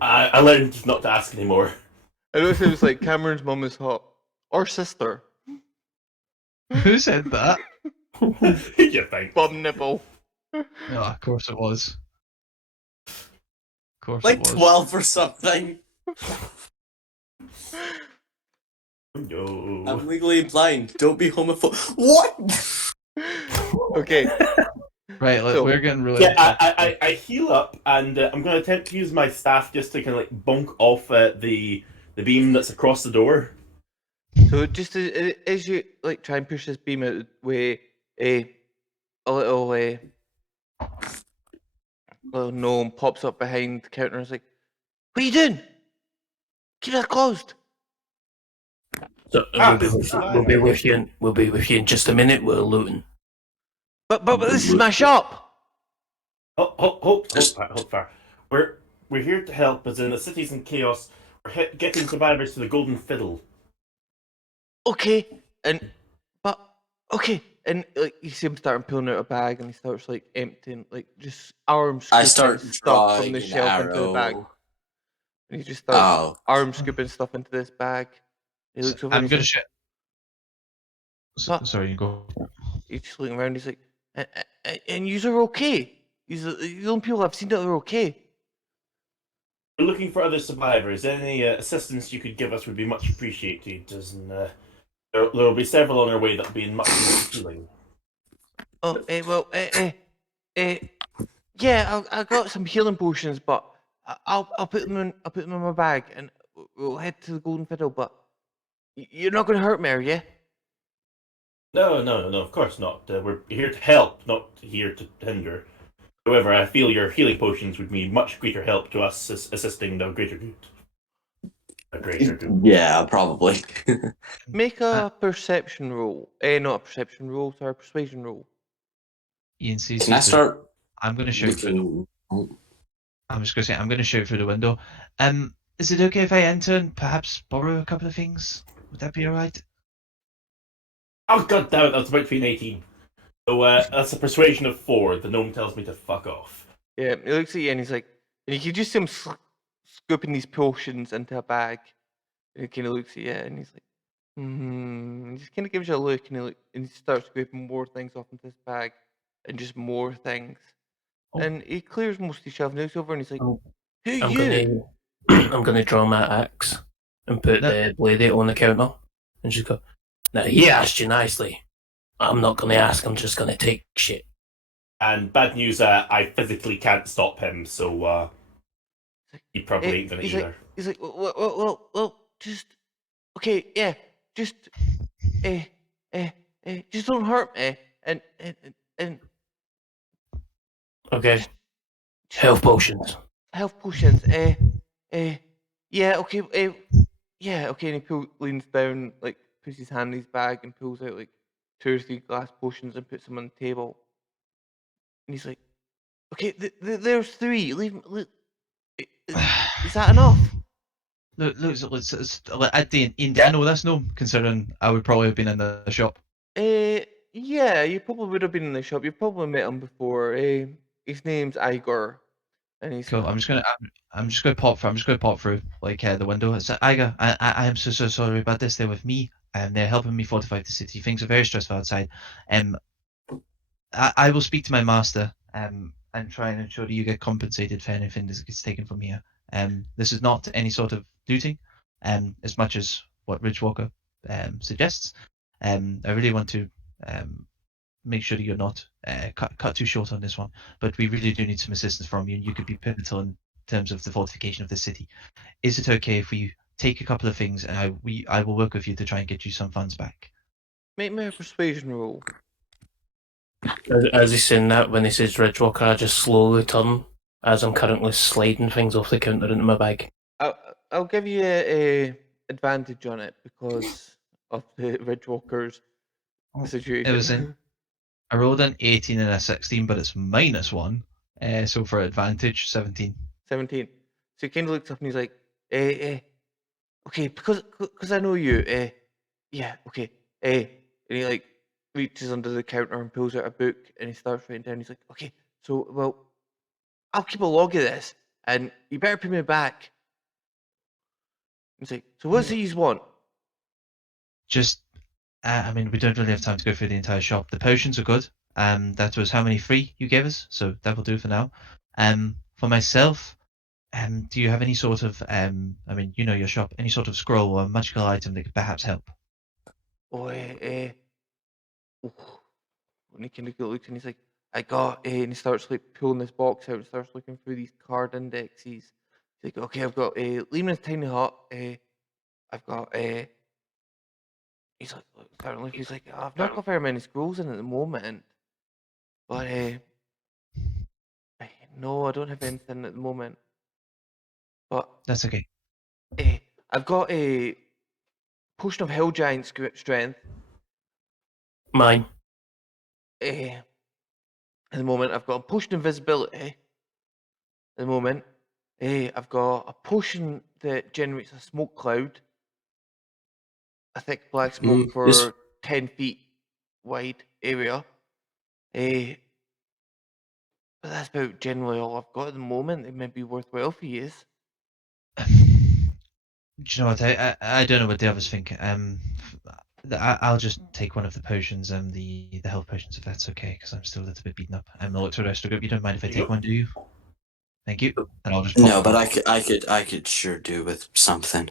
I learned not to ask anymore. I noticed it was like Cameron's mum is hot, or sister. Who said that? You think? Bum nipple. Oh, of course it was. Of course Like it was. 12 or something. No. I'm legally blind. Don't be homophobic. What? Okay. Right, So- we're getting really. Yeah, I heal up, and I'm going to attempt to use my staff just to kind of like bonk off the beam that's across the door. So just as you like try and push this beam out of the way, a little gnome pops up behind the counter and is like, "What are you doing? Keep that closed." So we'll be with you. We'll be with you in just a minute. We're looting. But this is my shop. Hold fire. We're here to help, as in the city's in chaos. We're getting survivors to the Golden Fiddle. Okay, and like you see him starting pulling out a bag, and he starts like emptying, like just arm I scooping start stuff from drawing the an shelf into the bag, arrow. and he just starts Oh, arm scooping stuff into this bag. He looks over. I'm and gonna he's shoot. What? Sorry, you go. He's just looking around. He's like, and you are okay. These are the only people I've seen that are okay. We're looking for other survivors. Any assistance you could give us would be much appreciated. There will be several on our way that will be in much more healing. Oh, yeah, I got some healing potions, but I'll put them in my bag, and we'll head to the Golden Fiddle. But you're not going to hurt me, are you? No, of course not. We're here to help, not here to hinder. However, I feel your healing potions would be much greater help to us assisting the greater good. A greater good. yeah, probably. Make a perception roll. Not a perception roll, sorry, a persuasion roll. Ian sees. Can I start I'm gonna shout through. looking? I'm just gonna say I'm gonna shout through the window. Is it okay if I enter and perhaps borrow a couple of things? Would that be alright? Oh god damn it! That's about to be an 18. So that's a persuasion of 4. The gnome tells me to fuck off. Yeah, he looks at you and he's like, and you can just see him scooping these potions into a bag. And he kind of looks at you and he's like, and he just kind of gives you a look, and he starts scooping more things off into this bag, and just more things. Oh. And he clears most of the shelf, and he looks over and he's like, Oh, "Who I'm you?" I'm gonna draw my axe and put the blade out on the counter, and just go. Now he asked you nicely. I'm not gonna ask. I'm just gonna take shit. And bad news, I physically can't stop him, so he probably ain't gonna either. He's like, well, just okay, yeah, just just don't hurt me, and Okay. Health potions. health potions, yeah, okay, yeah, okay, and he leans down, like puts his hand in his bag and pulls out like 2 or 3 glass potions and puts them on the table, and he's like, okay, there's 3. Is that enough? Look, I know this gnome, considering I would probably have been in the shop. Yeah, you probably would have been in the shop. You probably met him before. His name's Igor, and he's Cool. I'm just gonna pop through like the window. It's Iga. I am so sorry about this. They're with me, and they're helping me fortify the city. Things are very stressful outside. I will speak to my master and try and ensure that you get compensated for anything that gets taken from here. This is not any sort of looting, as much as what Ridgewalker suggests. I really want to make sure that you're not cut too short on this one, but we really do need some assistance from you, and you could be pivotal in terms of the fortification of the city. Is it okay if we take a couple of things, and I will work with you to try and get you some funds back? make me a persuasion roll. As he's saying that, when he says Ridgewalker, I just slowly turn as I'm currently sliding things off the counter into my bag. I'll give you a advantage on it because of the Ridgewalker's situation. It was I rolled an 18 and a 16, but it's -1. So for advantage, 17. 17. So he kind of looks up and he's like, okay, because I know you, yeah, okay, and he like reaches under the counter and pulls out a book and he starts writing down. He's like, okay, so well, I'll keep a log of this, and you better pay me back. He's like, so what's it you want? Just, I mean, we don't really have time to go through the entire shop. The potions are good. That was how many free you gave us, so that will do for now. For myself, do you have any sort of, I mean, you know your shop, any sort of scroll or magical item that could perhaps help? Oh, and he kind of looks and he's like, I got and he starts like pulling this box out and starts looking through these card indexes. He's like, okay, I've got Lehman's Tiny Hut. I've got he's like, starting like he's like, "Oh, I've not got very many scrolls in at the moment, but no, I don't have anything at the moment. But That's okay. I've got a potion of Hell Giant strength. Mine. At the moment, I've got a potion of invisibility. At the moment, I've got a potion that generates a smoke cloud, a thick black smoke for Yes. 10 feet wide area. But that's about generally all I've got at the moment. It may be worthwhile for you. Do you know what? I don't know what the others think. I'll just take one of the potions, the health potions, if that's okay, because I'm still a little bit beaten up. I'll look to the rest of the group. You don't mind if I take one, do you? Thank you. And I'll just pop No, but one. I could sure do with something.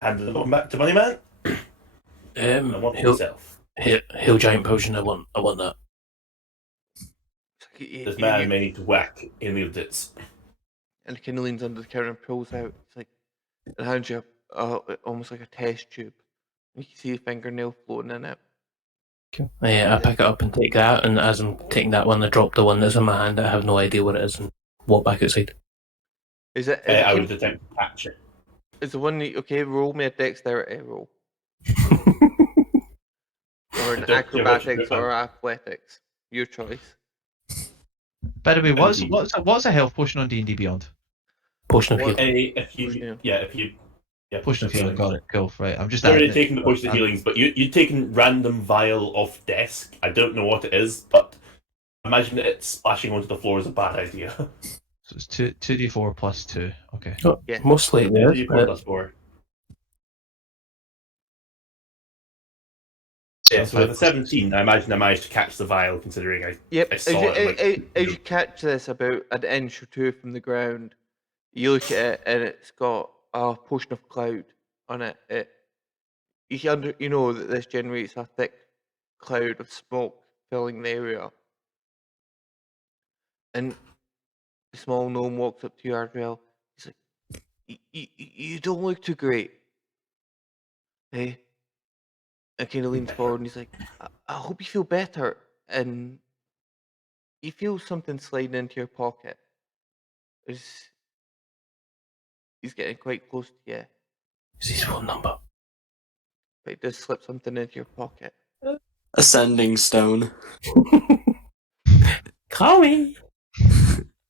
Hand them back to Moneyman. I want myself. Hill Giant Potion, I want that. This man may need to whack in the dits. And he kind of leans under the counter and pulls out. It's like, and hands you almost like a test tube. You can see the fingernail floating in it. Cool. I pick it up and take that, and as I'm taking that one, I drop the one that's in my hand. I have no idea what it is, and walk back outside. Is it? I would attempt to catch it. Is the one okay? Roll me a dexterity roll, or an acrobatics or athletics. Your choice. By the way, what's a health potion on D&D Beyond? Potion of What? healing. If you Potion of healing. Got it. Cool. Right. I'm just already taking the potion of healings, but you'd taken random vial off desk. I don't know what it is, but imagine it splashing onto the floor is a bad idea. So it's 2d4 plus 2. Okay. Oh, Yeah. most likely, 2d4 plus 4. Yeah, so with a 17, I imagine I managed to catch the vial, considering I saw it. As you catch this about an inch or two from the ground, you look at it and it's got a potion of cloud on it. You know that this generates a thick cloud of smoke filling the area. And the small gnome walks up to you, Ardrell. He's like, you don't look too great. Hey? And kind of leans forward and he's like, I hope you feel better. And you feel something sliding into your pocket. He's getting quite close to you. Is his phone number? But he does slip something into your pocket. Ascending stone. Call me.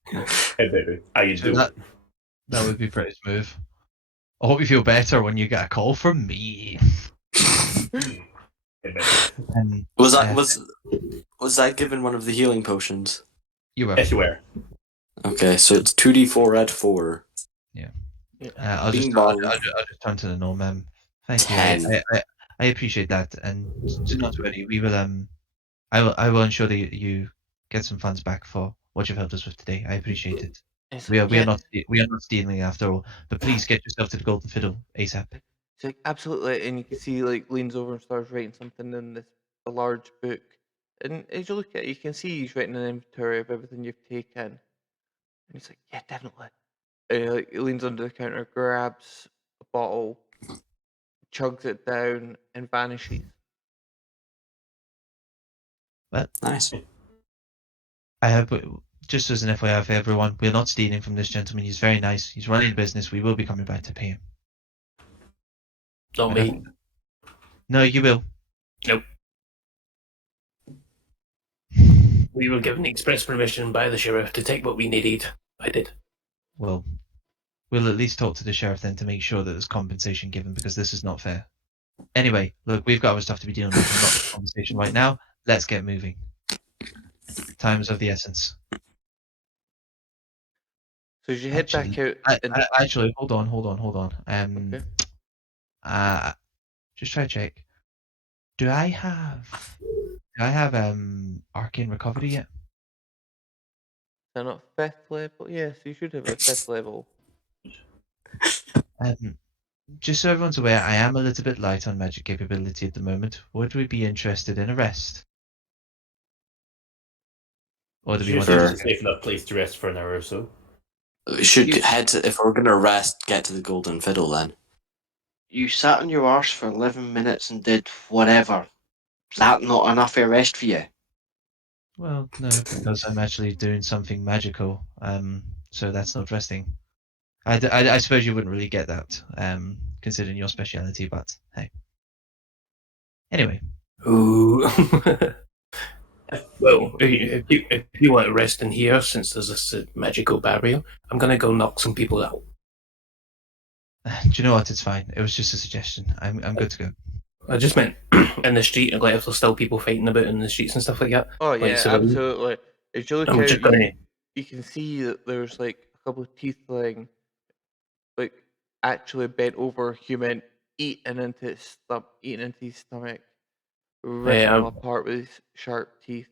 Hey baby, how you doing? That would be pretty smooth. I hope you feel better when you get a call from me. Hey baby. Was that given one of the healing potions? You were. Yes, you were. Okay, so it's 2d4 at 4. I'll just turn to the gnome. Thank you. 10. I appreciate that, and do not worry. We will. I will ensure that you get some funds back for what you've helped us with today. I appreciate it. We are not stealing after all. But please get yourself to the Golden Fiddle ASAP. It's like, absolutely, and you can see like leans over and starts writing something in a large book. And as you look at it, you can see he's writing an inventory of everything you've taken. And he's like, yeah, definitely. And he leans under the counter, grabs a bottle, chugs it down, and vanishes. Nice. I have, just as an FYI for everyone, we're not stealing from this gentleman. He's very nice. He's running a business. We will be coming back to pay him. Not me. No, you will. Nope. We were given express permission by the sheriff to take what we needed. I did. Well, we'll at least talk to the sheriff then to make sure that there's compensation given, because this is not fair. Anyway, look, we've got other stuff to be dealing with. We're not in conversation right now. Let's get moving. Time is of the essence. So as you head back out... Actually, hold on. Okay. Just try to check. Do I have arcane recovery yet? They're not 5th level? Yes, you should have a 5th level. Just so everyone's aware, I am a little bit light on magic capability at the moment. Would we be interested in a rest? Or do we Should want Sure. it's a safe enough place to rest for an hour or so. We should head to, if we're gonna rest, get to the Golden Fiddle then. You sat on your arse for 11 minutes and did whatever. Is that not enough of a rest for you? Well, no, because I'm actually doing something magical. So that's not resting. I suppose you wouldn't really get that, considering your speciality, but hey. Anyway. Ooh. Well, if you want to rest in here, since there's this magical barrier, I'm gonna go knock some people out. Do you know what? It's fine. It was just a suggestion. I'm good to go. I just meant in the street, like if there's still people fighting about in the streets and stuff like that. Oh Like, yeah, so absolutely. If you look I'm out, just gonna. you can see that there's like a couple of teethling, like actually bent over human, eating into his stomach, ripping Yeah, him apart with his sharp teeth.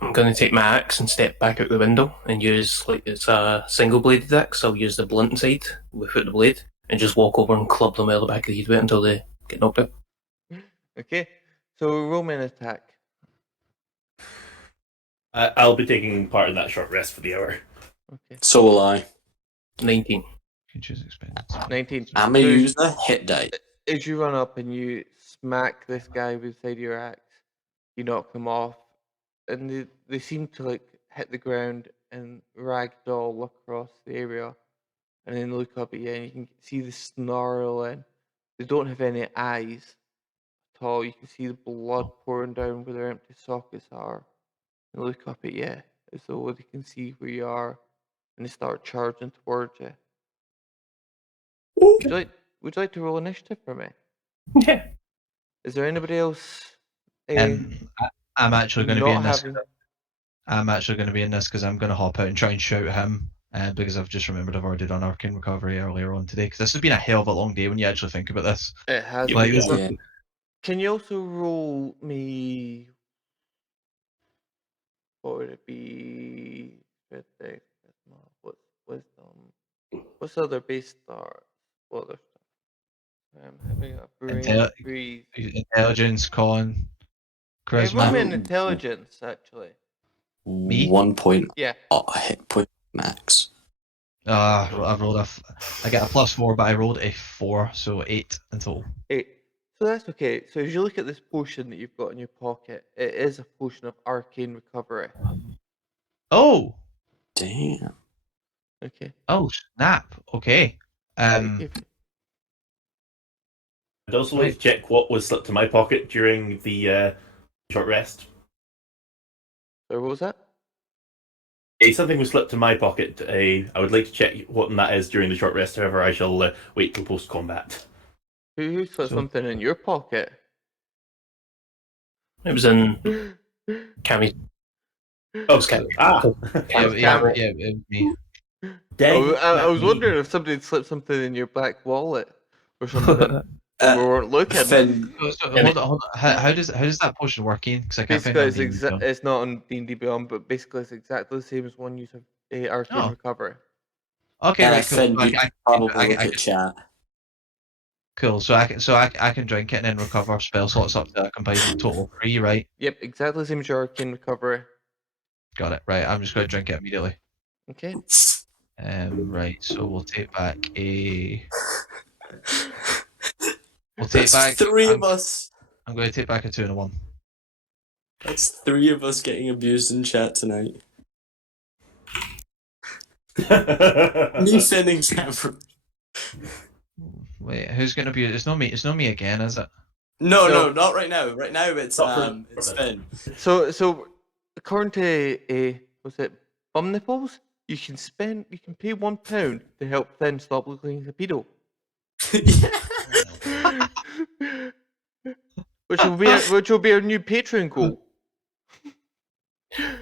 I'm gonna take my axe and step back out the window and use like it's a single bladed axe. I'll use the blunt side without the blade and just walk over and club them out the back of the head with it until they get knocked out. Okay, so roll me an attack. I'll be taking part in that short rest for the hour. Okay, So will I. 19. You can choose experience. 19. I'm gonna So use the hit die. as you run up and you smack this guy with the side of your axe, you knock them off, and they seem to like hit the ground and ragdoll across the area, and then look up at you and you can see the snarl and they don't have any eyes at all. You can see the blood pouring down where their empty sockets are. They look up at you as though they can see where you are, and they start charging towards you. Would you like to roll initiative for me? Yeah. Is there anybody else? I'm actually going to be not in this. having- I'm actually going to be in this because I'm going to hop out and try and shout at him. Because I've just remembered I've already done Arcane Recovery earlier on today. Because this has been a hell of a long day when you actually think about this. It has. Like, been. Yeah. Can you also roll me? What would it be? What's wisdom? What's the other base star? What other stuff? I'm having a brain Intel- freeze. Intelligence, con, Hey, roll charisma. me an intelligence, actually. Me? 1 point Yeah. hit point max. I've rolled I get a +4, but I rolled a 4, so 8 in total. 8. So that's okay. So as you look at this potion that you've got in your pocket, it is a potion of arcane recovery. Oh! Damn. Okay. Oh, snap. Okay. If- I'd also like to check what was slipped to my pocket during the short rest. Sorry, what was that? Something was slipped to my pocket. I would like to check what that is during the short rest. However, I shall wait till post combat. Who slipped something in your pocket? It was in Cammy's. Oh, Okay. Yeah, it was me. Dang, I was me. wondering if somebody had slipped something in your black wallet or something. We weren't looking. Finn, So, hold on. How does that potion work in? Because I can't find Basically, it on D&D. it's not on D&D Beyond, but basically it's exactly the same as one use of arcane Oh. recovery. Okay, and right, cool. Finn, you can probably I- look I- at chat. Cool. So I can drink it and then recover spell slots up to a combined total of 3, right? Yep, exactly the same as your arcane recovery. Got it. Right. I'm just going to drink it immediately. Okay. Right. So we'll take back a. We'll take That's back. 3 I'm, of us. I'm going to take back a 2 and a 1. That's 3 of us getting abused in chat tonight. Me, Finn, and Cameron. Wait, who's going to be? It's not me. It's not me again, is it? No, not right now. Right now it's Not for- it's Finn. So according to was it bum nipples? You can pay £1 to help Finn stop looking like a pedo. which will be our new Patreon goal.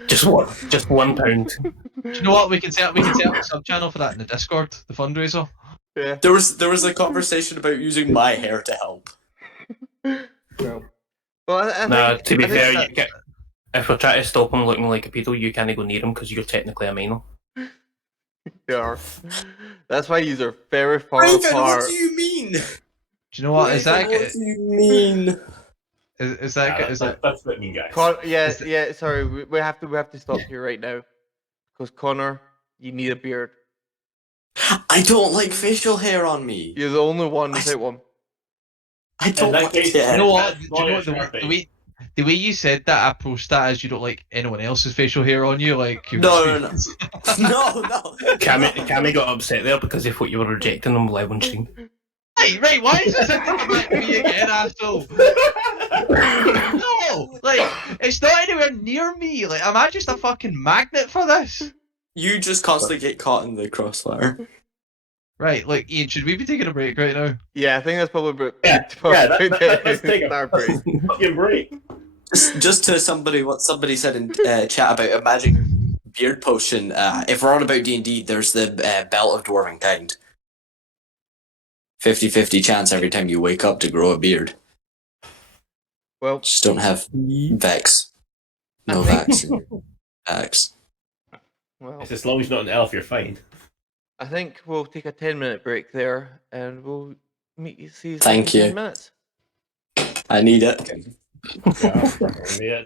Just £1. Do you know what? We can set up a sub channel for that in the Discord, the fundraiser. Yeah. There was a conversation about using my hair to help. Well, I Nah, think, to be I think fair, that- if we're trying to stop him looking like a pedo, you can't go near him because you're technically a minor. they are. That's why you're very far Raven, apart. what do you mean? Do you know what? Raven, what do you mean? Is that Yeah, is that that's what I mean, guys. Yeah, Is the- yeah. Sorry, we have to stop you right now because Connor, you need a beard. I don't like facial hair on me. You're the only one without one. I In don't that like case, it. you know what? that's Do you not know a what Sharpie. the way you said that, I approached that as you don't like anyone else's facial hair on you, like you've No, no, experienced. no, no. Cammy got upset there because he thought you were rejecting him live on stream. Right, why is this having to come back to me again, asshole? No, like it's not anywhere near me. Like, am I just a fucking magnet for this? You just constantly get caught in the crossfire. Right, like Ian, should we be taking a break right now? Yeah, I think that's probably Let's take a our break. fucking break. Just to what somebody said in chat about a magic beard potion. If we're on about D&D, there's the belt of dwarven kind. 50-50 chance every time you wake up to grow a beard. Well, Just don't have Vex. No I think- Vex in your Vex. well, As long as you're not an elf, you're fine. I think we'll take a 10-minute break there, and we'll see you Thank in you. 10 minutes. I need it. Yeah.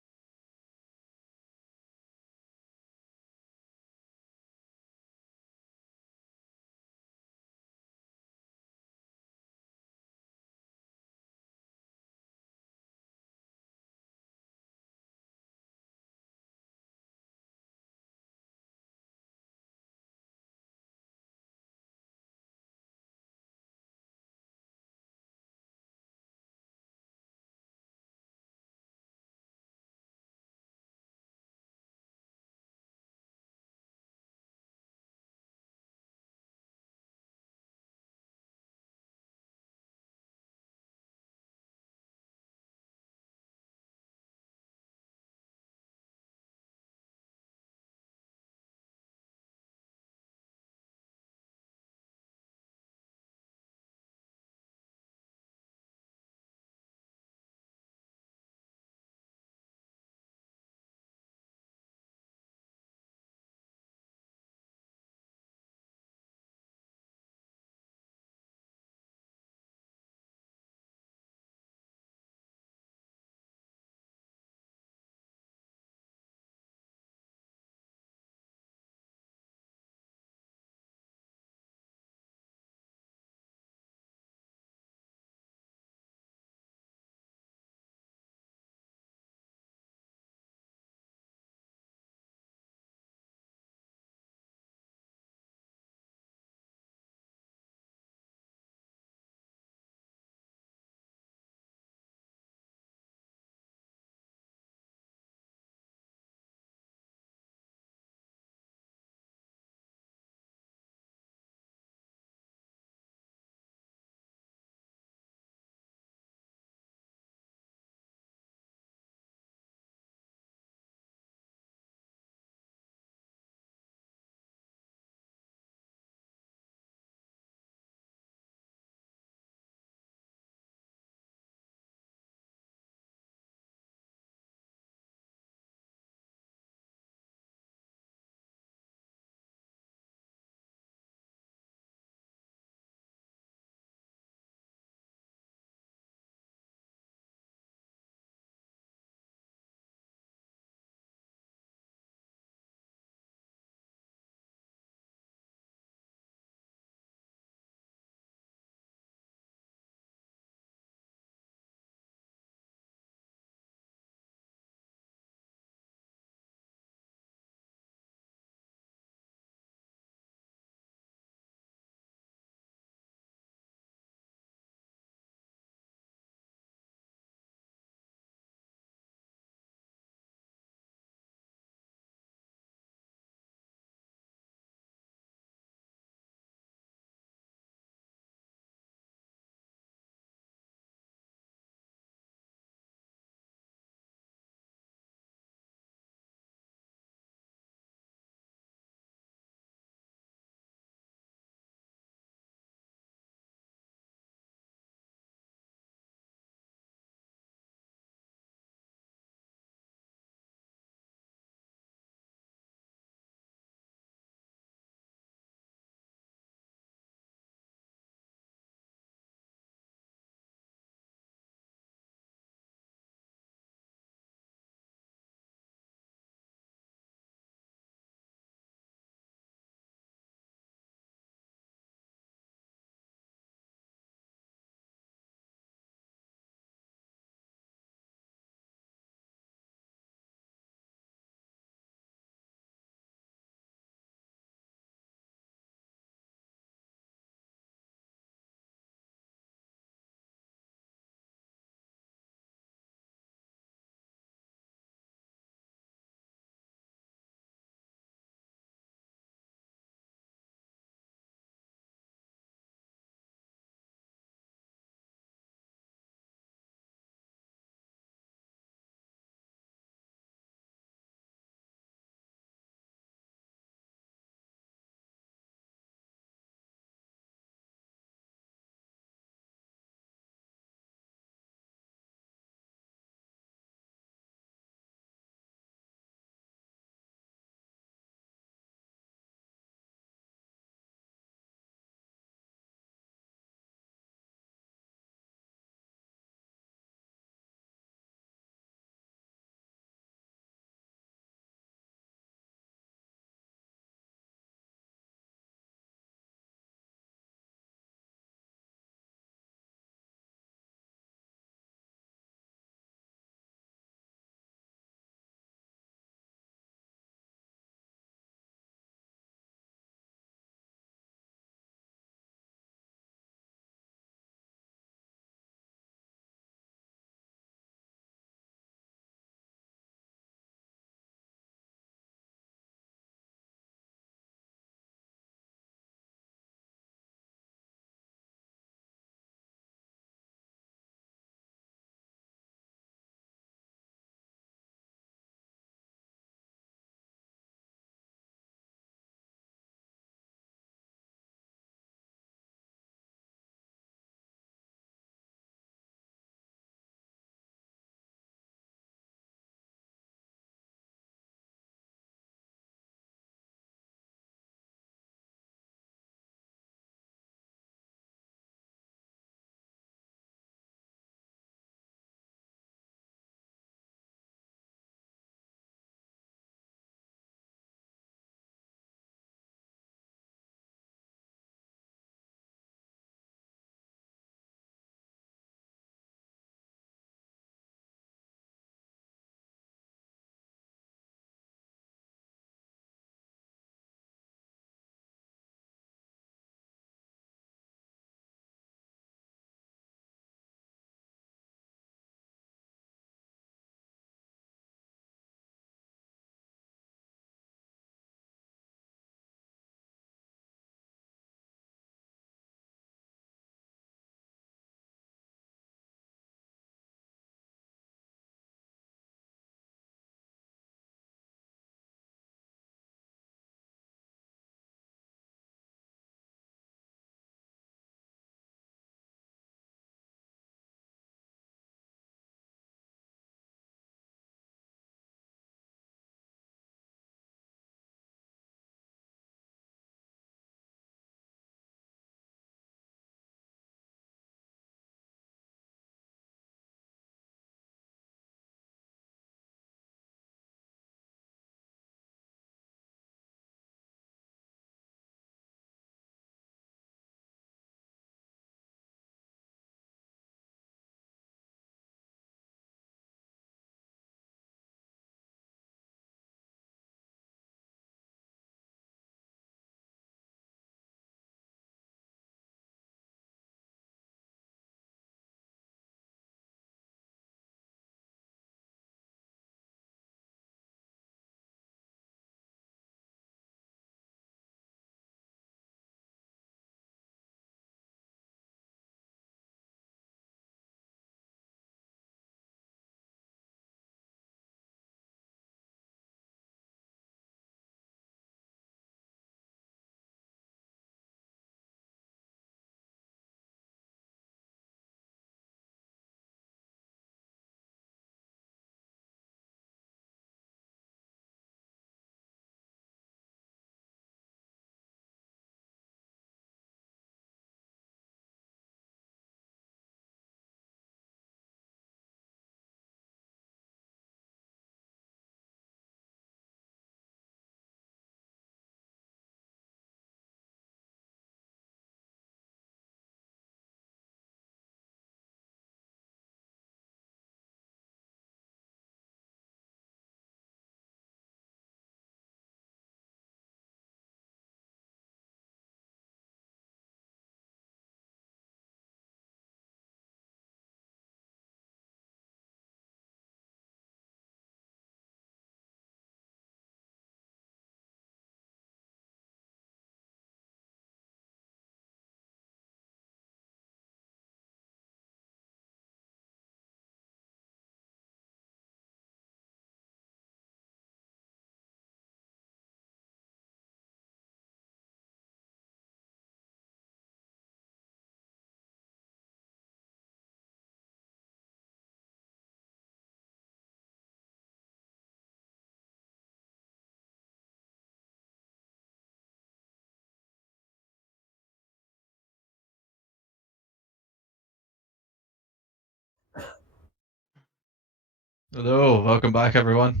Hello, welcome back, everyone.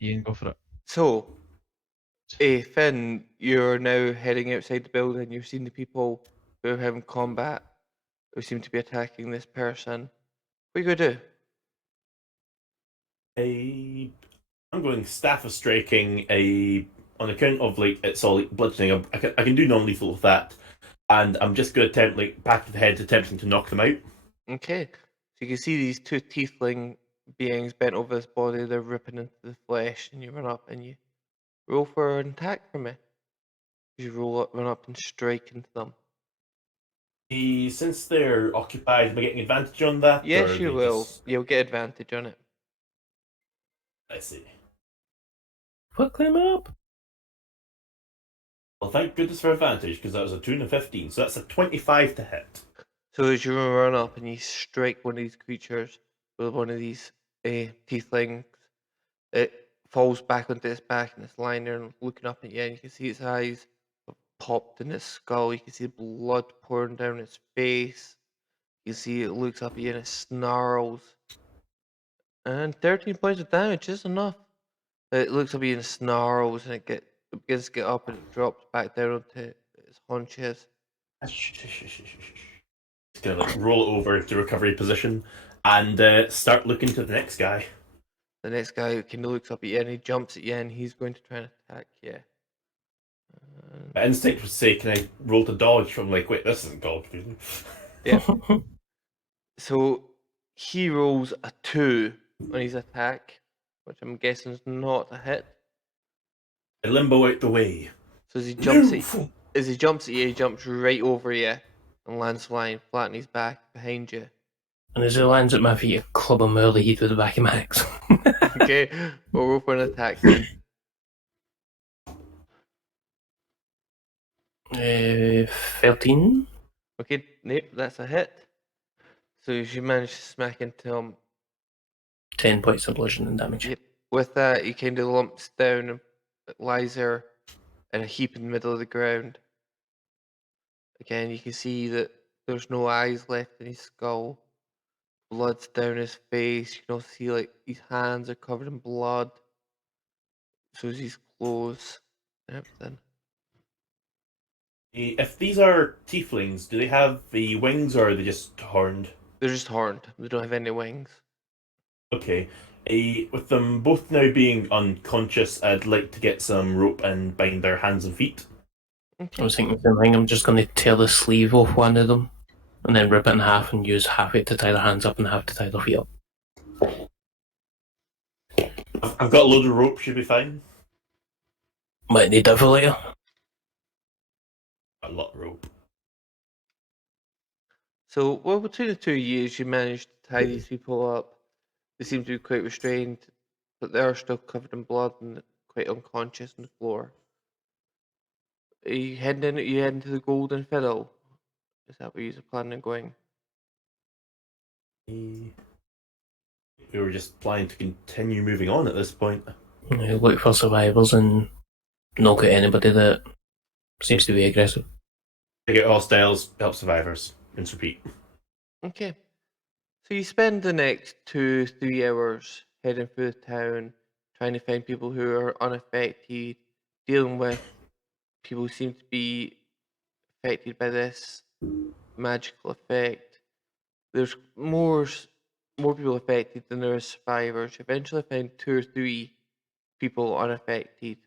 Ian, go for it. So, Finn, you're now heading outside the building. You've seen the people who are having combat, who seem to be attacking this person. What are you gonna do? I'm going staff of striking. On account of like it's all like bludgeoning. I can do non-lethal with that, and I'm just going to attempt like back of the head, attempting to knock them out. Okay. So you can see these two tiefling beings bent over this body. They're ripping into the flesh, and you run up and you roll for an attack for me. You run up and strike into them. Since they're occupied, am I getting advantage on that? Yes, or you they will. just- You'll get advantage on it. I see. Fuck them up. Well, thank goodness for advantage because that was a 2 and a 15, so that's a 25 to hit. So as you run up and you strike one of these creatures with one of these tieflings, it falls back onto its back and it's lying there and looking up at you, and you can see its eyes have popped in its skull. You can see blood pouring down its face. You can see it looks up at you and it snarls. And 13 points of damage is enough. It looks up at you and snarls, and it begins to get up and it drops back down onto its haunches. Just gonna like roll it over to recovery position and start looking to the next guy. The next guy kind of looks up at you and he jumps at you and he's going to try and attack you. My instinct would say, can I roll to dodge from like, wait, this isn't called. Yeah. So he rolls a 2 on his attack, which I'm guessing is not a hit. I limbo out the way. So as he jumps at you, he jumps right over you and lands flying flat on his back behind you. And as it lands at my feet, I club him over the head with the back of my axe. Okay, we'll roll for an attack then. 13. Okay, nope, that's a hit. So you manage to smack into him. 10 points of bludgeoning damage. Yep. With that, he kind of lumps down and lies there in a heap in the middle of the ground. Again, you can see that there's no eyes left in his skull. Blood's down his face. You can also see like his hands are covered in blood. So is his clothes and everything. If these are tieflings, do they have the wings or are they just horned? They're just horned. They don't have any wings. Okay. With them both now being unconscious, I'd like to get some rope and bind their hands and feet. I was thinking the same thing. I'm just going to tear the sleeve off one of them and then rip it in half and use half it to tie their hands up and half to tie their feet up. I've got a load of rope, should be fine. Might need that for later. A lot of rope. So, well, between the 2 years, you managed to tie these people up. They seem to be quite restrained, but they are still covered in blood and quite unconscious on the floor. Are you heading to the Golden Fiddle? Is that where you're planning on going? We were just planning to continue moving on at this point. Look for survivors and knock out anybody that seems to be aggressive. Take out hostiles, help survivors, rinse repeat. Okay. So you spend the next 2-3 hours heading through the town, trying to find people who are unaffected, dealing with people who seem to be affected by this magical effect. There's more people affected than there are survivors. You eventually find 2 or 3 people unaffected,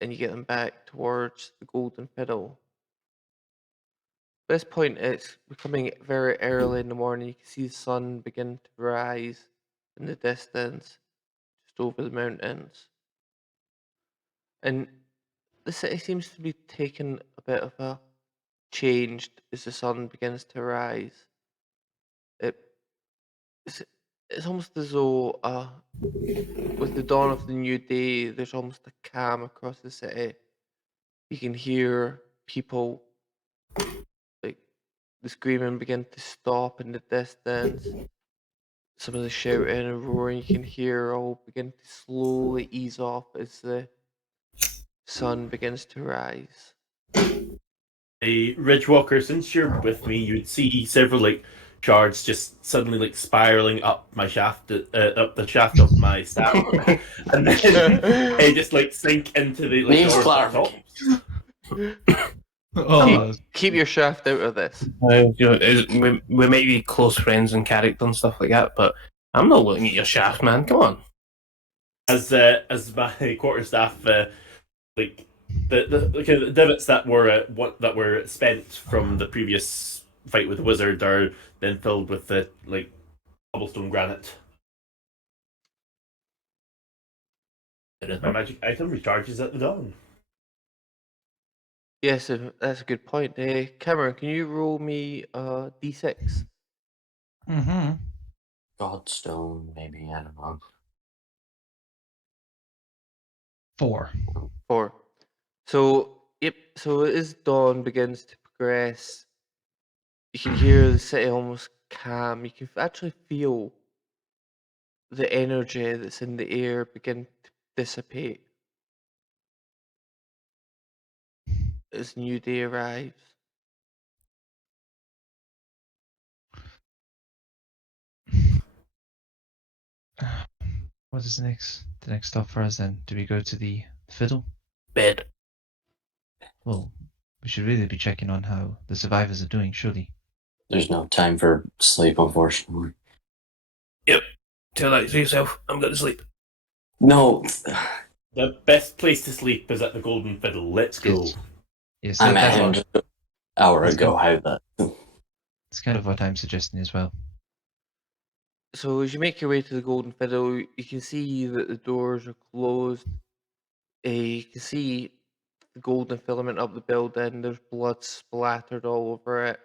and you get them back towards the Golden Fiddle. At this point, it's becoming very early in the morning. You can see the sun begin to rise in the distance, just over the mountains. And the city seems to be taking a bit of a change as the sun begins to rise. It's almost as though with the dawn of the new day, there's almost a calm across the city. You can hear people, like, the screaming begin to stop in the distance. Some of the shouting and roaring you can hear all begin to slowly ease off as the sun begins to rise. A Ridgewalker, since you're with me, you'd see several like shards just suddenly like spiraling up my shaft, up the shaft of my staff, and then they just like sink into the like Needs doors at the top. Oh, Keep your shaft out of this. We might be close friends in character and stuff like that, but I'm not looking at your shaft, man. Come on. As my quarterstaff, like the kind of divots that were spent from the previous fight with the wizard are then filled with the like cobblestone granite. My magic item recharges at the dawn. Yes, that's a good point. Cameron, can you roll me d6? Mm-hmm. Godstone, maybe, I don't know. 4. 4. So, yep, so as dawn begins to progress, you can hear the city almost calm. You can actually feel the energy that's in the air begin to dissipate as new day arrives. What is the next stop for us then? Do we go to the fiddle? Bed. Well, we should really be checking on how the survivors are doing, surely. There's no time for sleep, unfortunately. Tell that to yourself. I'm going to sleep. No, The best place to sleep is at the Golden Fiddle. Let's go. Yes, I met that's him what, just an hour That's ago. good. How that? it's kind of what I'm suggesting as well. So as you make your way to the Golden Fiddle, you can see that the doors are closed. You can see the golden filament up the building. There's blood splattered all over it.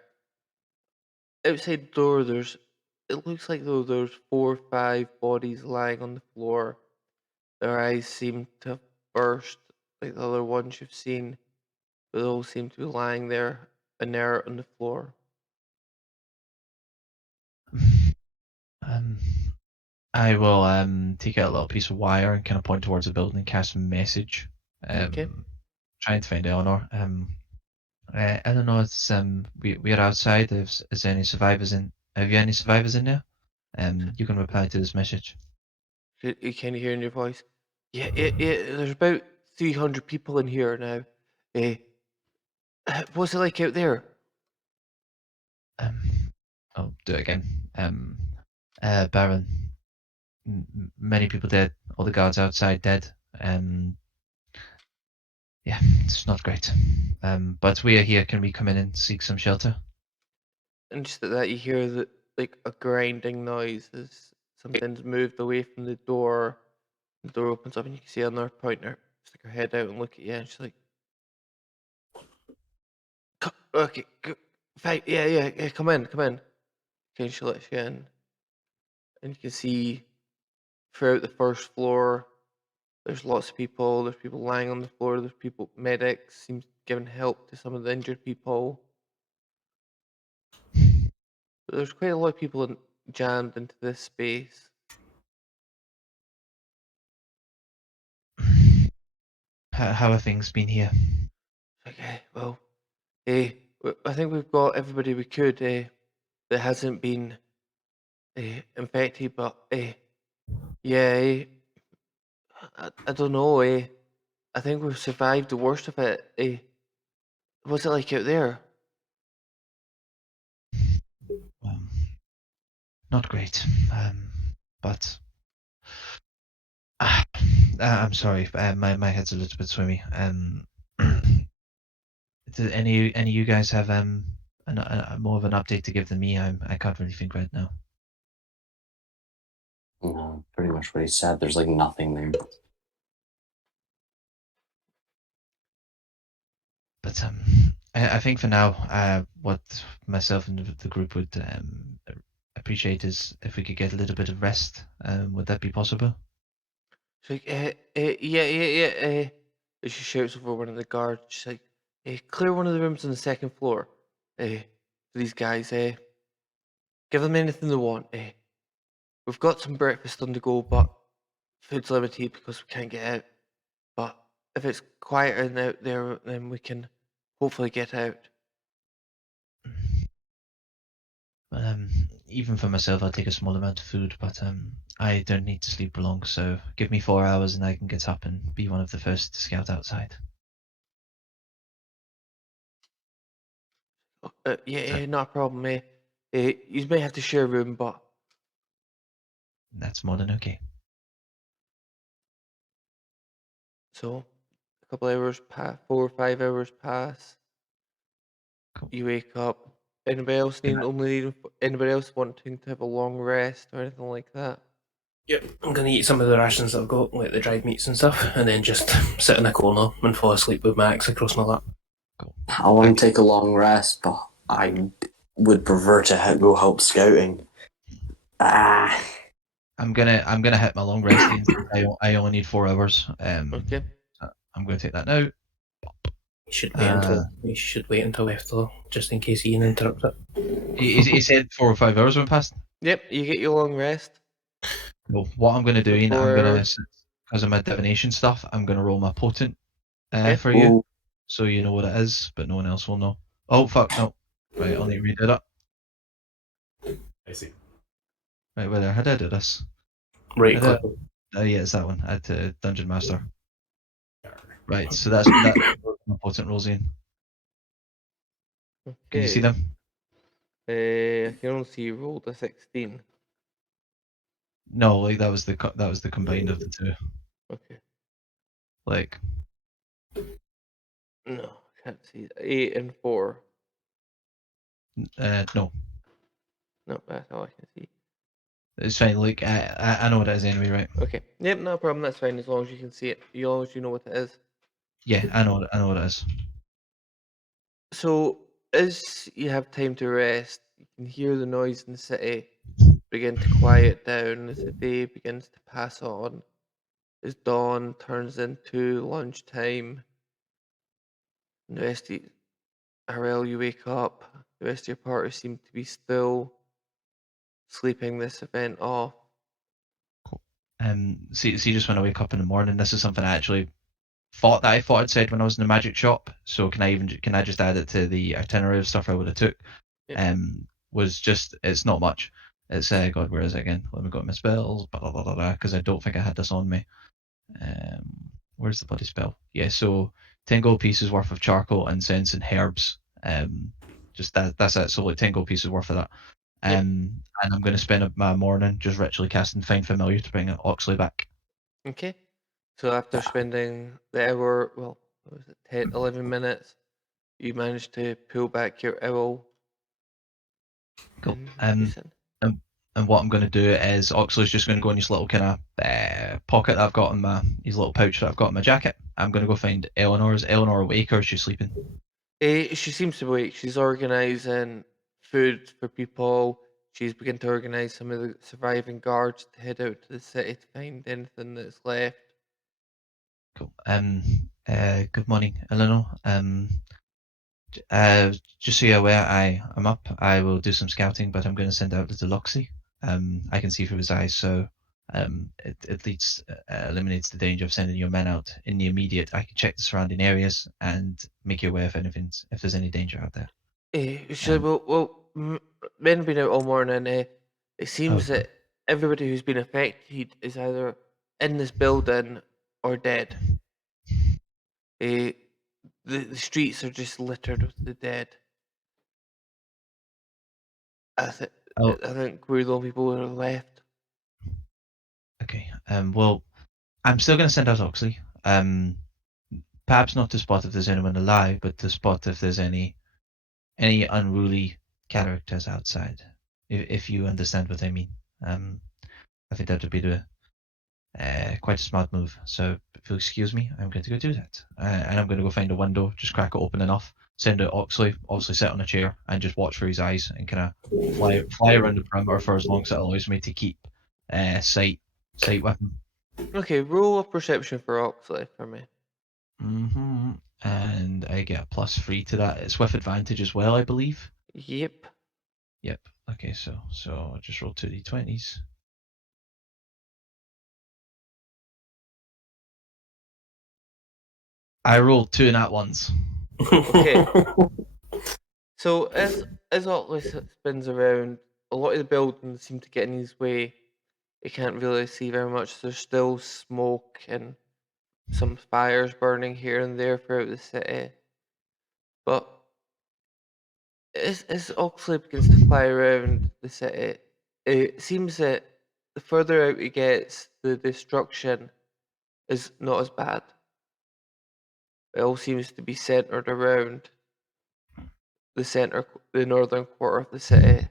Outside the door, it looks like though there's 4 or 5 bodies lying on the floor. Their eyes seem to have burst like the other ones you've seen, but they all seem to be lying there inert on the floor. Um, I will take out a little piece of wire and kind of point towards the building and cast a message. Okay. Trying to find Eleanor. Eleanor, it's we're outside. Is there any survivors in? Have you any survivors in there? You can reply to this message. You can hear in your voice. Yeah, there's about 300 people in here now. Eh, what's it like out there? Um, I'll do it again. Baron, many people dead. All the guards outside dead. Yeah, it's not great. But we are here. Can we come in and seek some shelter? And just at that, you hear like a grinding noise as something's moved away from the door. The door opens up, and you can see another pointer stick her head out and look at you. And she's like, "Okay, fine, yeah, come in, come in." Okay, and she lets you in, and you can see throughout the first floor, there's lots of people. There's people lying on the floor. There's people, medics, seems giving help to some of the injured people. But there's quite a lot of people jammed into this space. How have things been here? Okay, well, I think we've got everybody we could that hasn't been infected, but yeah, I don't know. I think we've survived the worst of it. What's it like out there? Um, Not great. But I'm sorry. My head's a little bit swimmy. Do any of you guys have more of an update to give than me? I can't really think right now. No, pretty much what he said. There's like nothing there. But I think for now, what myself and the group would appreciate is if we could get a little bit of rest. Would that be possible? She's like, yeah. And she shouts over one of the guards. She's like, clear one of the rooms on the second floor. For these guys, give them anything they want. We've got some breakfast on the go, but food's limited because we can't get out. But if it's quieter and out there, then we can hopefully get out. But, Even for myself, I'll take a small amount of food, but I don't need to sleep for long, so give me 4 hours and I can get up and be one of the first to scout outside. Yeah, not a problem, you may have to share a room, but That's more than okay. so a couple hours pass, 4 or 5 hours pass. Cool. You wake up. Anybody else anybody else wanting to have a long rest or anything like that? Yep, I'm gonna eat some of the rations that I've got, like the dried meats and stuff, and then just sit in a corner and fall asleep with my axe across my lap. Cool. I want to take a long rest, but I would prefer to go help scouting. Ah. I'm gonna hit my long rest. I only need 4 hours. Okay. I'm gonna take that now. You should wait until after, just in case Ian interrupts it. He said 4 or 5 hours went past. Yep, you get your long rest. Well, what I'm gonna do, Ian, 4 hours. because of my divination stuff, I'm gonna roll my potent Okay. for you, Ooh. so you know what it is, but no one else will know. Oh fuck no! Right, I'll need to read it up. I see. Right, whether how did I do this? Right, I click. did- yeah, it's that one. I had to Dungeon Master. Right, so that's my potent rolls in. Can you see them? I can only see you rolled a 16. No, like that was the combined of the two. Okay. Like, No, can't see that. 8 and 4. no, No, that's all I can see. it's fine. Like, I know what it is anyway, right? Okay. Yep, no problem. That's fine as long as you can see it. As long as you know what it is. Yeah, I know what it is. So, as you have time to rest, you can hear the noise in the city begin to quiet down as the day begins to pass on. As dawn turns into lunchtime, and the rest of Harel, you wake up. The rest of your party seem to be still sleeping this event off. See, just when I wake up in the morning, this is something I actually thought I'd said when I was in the magic shop. So can I just add it to the itinerary of stuff I would have took? Yeah. Was just it's not much. It's God, where is it again? Let me go to my spells, because I don't think I had this on me. Where's the bloody spell? Yeah, so 10 gold pieces worth of charcoal, incense, and herbs. Just that's it. So like 10 gold pieces worth of that. And I'm going to spend my morning just ritually casting Find Familiar to bring Oxley back. Okay. So after spending the hour, well, what was it, 10, 11 minutes, you managed to pull back your owl. Cool. And listen. And what I'm going to do is Oxley's just going to go in his little kind of pocket that I've got in his little pouch that I've got in my jacket. I'm going to go find Eleanor. Is Eleanor awake or is she sleeping? She seems to be awake. She's organising food for people. She's begun to organise some of the surviving guards to head out to the city to find anything that's left. Cool. Good morning, Eleanor. Just so you're aware, I'm up. I will do some scouting, but I'm going to send out little Loxy. I can see through his eyes, so it leads eliminates the danger of sending your men out in the immediate. I can check the surrounding areas and make you aware if there's any danger out there. Men have been out all morning. It seems Okay. that everybody who's been affected is either in this building or dead. The streets are just littered with the dead. I Oh, think we're the only people who are left. okay. Well, I'm still going to send out Oxley. Perhaps not to spot if there's anyone alive, but to spot if there's any unruly characters outside. If you understand what I mean. I think that would be quite a smart move. So if you'll excuse me, I'm going to go do that. And I'm going to go find a window, just crack it open enough, send out Oxley, obviously sit on a chair, and just watch for his eyes and kind of fly around the perimeter for as long as it allows me to keep sight with him. Okay, roll a perception for Oxley for me. And I get a +3 to that. It's with advantage as well, I believe. Yep. Yep. Okay, so I'll just roll 2d20s. I rolled 2 nat ones. Okay. So as Oxley spins around, a lot of the buildings seem to get in his way. He can't really see very much. There's still smoke and some fires burning here and there throughout the city. But as Oxley begins to fly around the city, it seems that the further out he gets, the destruction is not as bad. It all seems to be centered around the northern quarter of the city.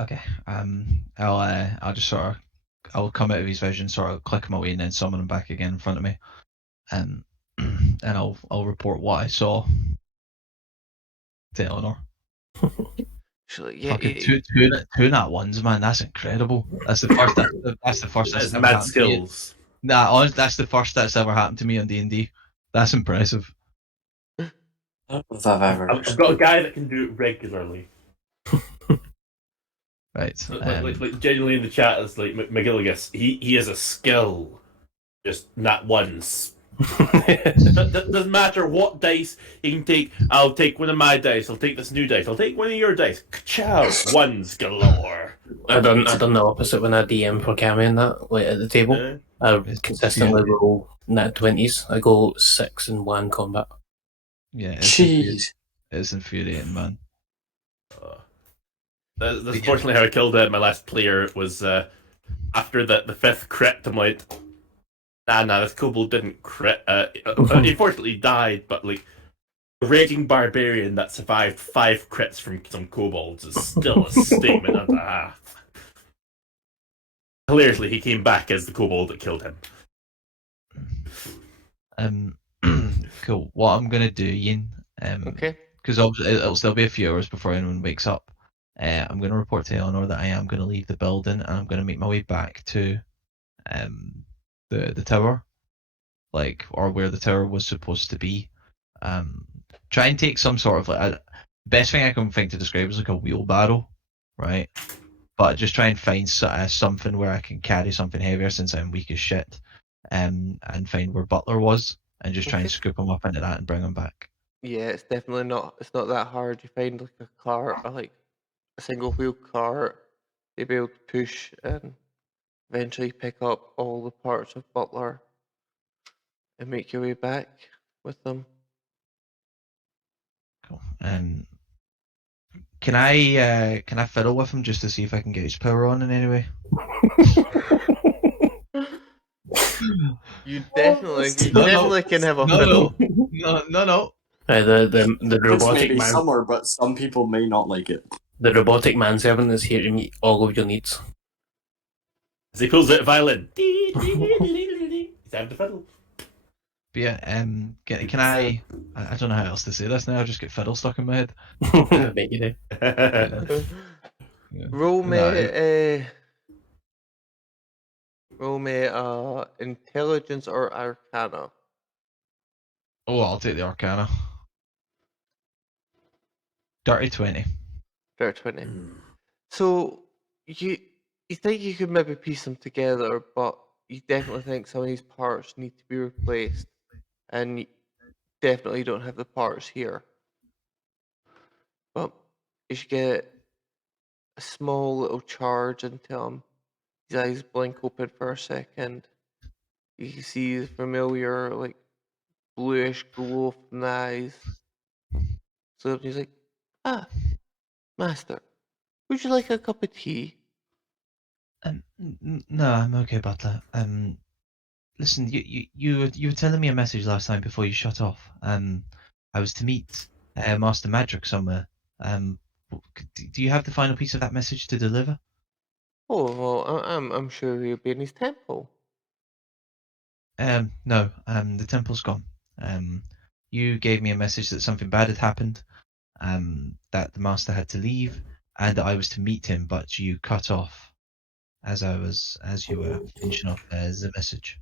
Okay. I'll just I'll come out of his vision, sort of click him away, and then summon him back again in front of me. And I'll report what I saw to Eleanor. Actually, yeah, Fucking two nat ones, man. That's incredible. That's the first. That's the first that's That's ever mad happened to me. skills. Nah, honestly, that's the first that's ever happened to me on D&D. That's impressive. I don't know if I've ever. I've got a guy that can do it regularly. Right. Like genuinely in the chat, it's like McGilligus. He has a skill, just not once. Doesn't matter what dice he can take. I'll take one of my dice. I'll take this new dice. I'll take one of your dice. Ka-chow! Ones galore. I done the opposite when I DM for Cammy and that, like at the table. I consistently roll nat 20s. I go 6 in 1 combat. Yeah, Jeez. it's infuriating, man. That's unfortunately how I killed my last player. Was after the fifth crit. I'm like, nah, this kobold didn't crit. He fortunately died, but like a raging barbarian that survived 5 crits from some kobolds is still a statement and a half. Hilariously, he came back as the kobold that killed him. Cool. What I'm gonna do, Ian, okay. because it'll still be a few hours before anyone wakes up. I'm going to report to Eleanor that I am going to leave the building and I'm going to make my way back to the tower, or where the tower was supposed to be. Try and take some sort of best thing I can think to describe is like a wheelbarrow, right? But just try and find something where I can carry something heavier since I'm weak as shit, and find where Butler was and just try and scoop him up into that and bring him back. Yeah, it's definitely not. It's not that hard. You find like a car, or like a single wheel cart. You'll be able to push and eventually pick up all the parts of Butler and make your way back with them. Cool. Can I fiddle with him just to see if I can get his power on in any way? You definitely can have a No, fiddle. no. The It's robotic maybe man, somewhere, but some people may not like it. the robotic manservant is here to meet all of your needs. As he pulls out a violin. He's having to fiddle. But yeah, can I don't know how else to say this now. I just get fiddle stuck in my head. I bet you do. Yeah. Roll No, me intelligence or arcana. Oh, I'll take the Arcana. Dirty 20. Fair 20. So you think you could maybe piece them together, but you definitely think some of these parts need to be replaced, and you definitely don't have the parts here. But you should get a small little charge into him. His eyes blink open for a second. You can see the familiar, like, bluish glow from the eyes. So he's like, "Ah, Master, would you like a cup of tea?" No, I'm okay, Butler. Listen, you were telling me a message last time before you shut off. I was to meet Master Madrick somewhere. Do you have the final piece of that message to deliver? Oh, well, I'm sure he'll be in his temple. No. The temple's gone. You gave me a message that something bad had happened. That the master had to leave, and that I was to meet him, but you cut off as you were finishing off the message.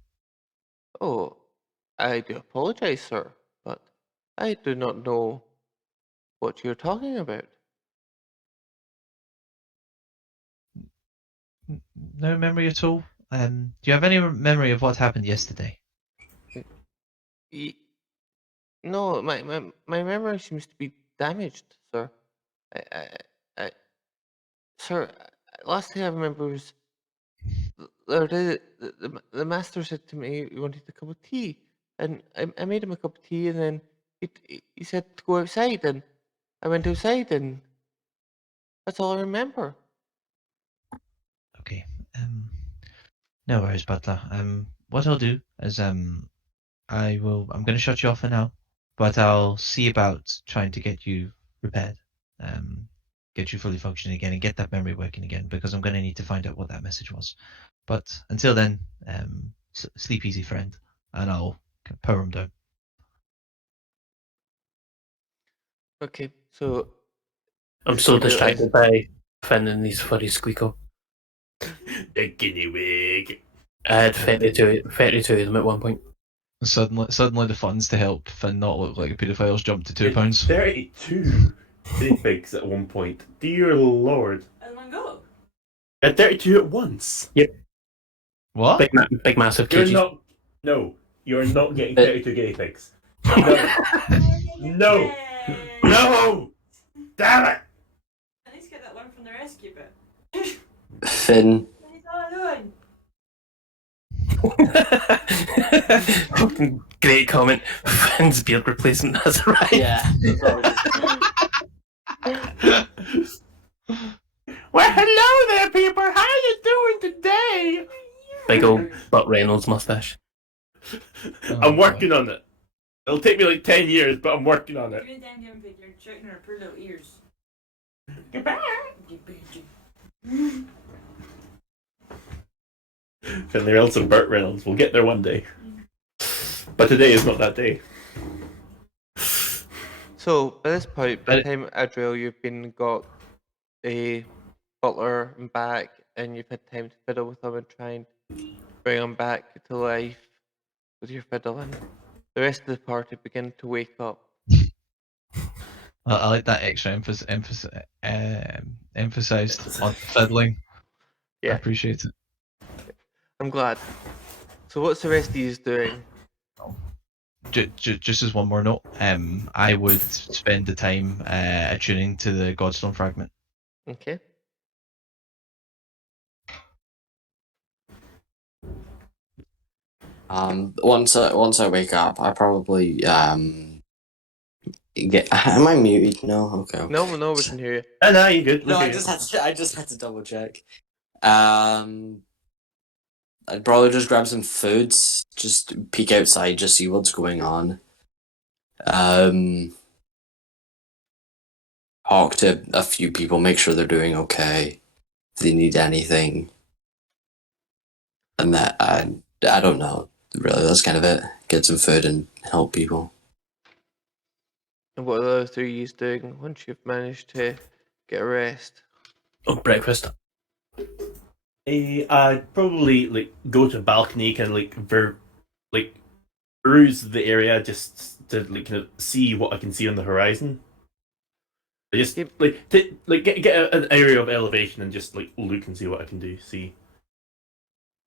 Oh, I do apologize, sir, but I do not know what you're talking about. No memory at all. Do you have any memory of what happened yesterday? No, my memory seems to be damaged, sir. I, I, I, Sir, last thing I remember was the master said to me he wanted a cup of tea, and I made him a cup of tea, and then he said to go outside, and I went outside, and that's all I remember. Okay. No worries, Butler. What I'll do is I'm going to shut you off for now, but I'll see about trying to get you repaired, get you fully functioning again, and get that memory working again, because I'm going to need to find out what that message was. But until then, sleep easy, friend, and I'll power him down. Okay, so I'm Just so realised- distracted by Finn and his furry squeakle. The guinea wig. I had 32 of them at one point. Suddenly the funds to help Finn not look like a paedophile's jumped to £2. 32 guinea pigs at one point. Dear Lord. In one go. At 32 at once. What? Big massive You're cages. not. No, you're not getting Uh, 32 guinea pigs. No. No! Damn it! I need to get that one from the rescue bit. Finn, He's all alone. Fucking great comment. Finn's beard replacement has arrived. yeah. Well, hello there, people. How you doing today? Big old Butt Reynolds mustache. I'm working on it. It'll take me like 10 years, but I'm working on it. You're down there with your checking her poor little ears. Goodbye. You bitch. Finley Reynolds and Burt Reynolds. We'll get there one day. But today is not that day. So by this point, by the But- time Adriel, you've got a butler and back, and you've had time to fiddle with him and try and bring him back to life with your fiddling. The rest of the party begin to wake up. I like that extra emphasized on fiddling. I Yeah. appreciate it. I'm glad. So what's the rest of you doing? Just as one more note, I would spend the time attuning to the Godstone fragment. Okay. Once I wake up, I probably get. Am I muted? No. Okay. No, we can hear you. Oh, no, you're good. No, Okay. I just had to double check. I'd probably just grab some food, just peek outside, just see what's going on. Talk to a few people, make sure they're doing okay, if they need anything. And that I don't know. Really, that's kind of it. Get some food and help people. And what are the other three you doing once you've managed to get a rest? Oh, breakfast. I'd probably like go to a balcony, kind of like peruse the area just to like kind of see what I can see on the horizon. I just Yep. get an area of elevation and just like look and see what I can see.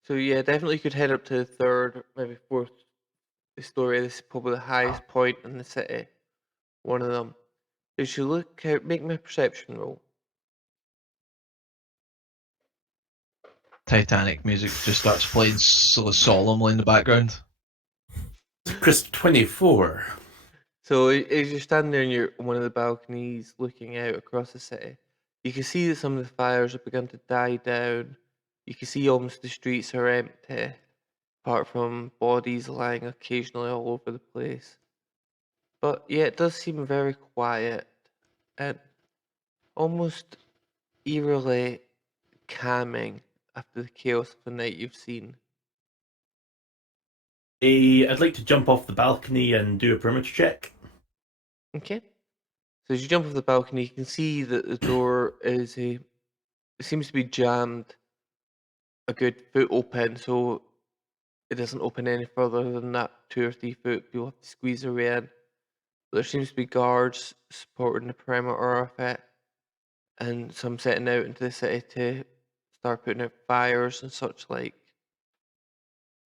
So yeah, definitely could head up to the third, maybe fourth story. This is probably the highest point in the city. One of them. As you look out, make me a perception roll. Titanic music just starts playing so solemnly in the background. Crisp 24. So as you're standing there on one of the balconies looking out across the city, you can see that some of the fires have begun to die down. You can see almost the streets are empty, apart from bodies lying occasionally all over the place. But yeah, it does seem very quiet and almost eerily calming after the chaos of the night you've seen. I'd like to jump off the balcony and do a perimeter check. Okay. So as you jump off the balcony, you can see that the door it seems to be jammed a good foot open, so it doesn't open any further than that 2 or 3 foot. You'll have to squeeze their way in. There seems to be guards supporting the perimeter of it, and some setting out into the city to start putting out fires and such like.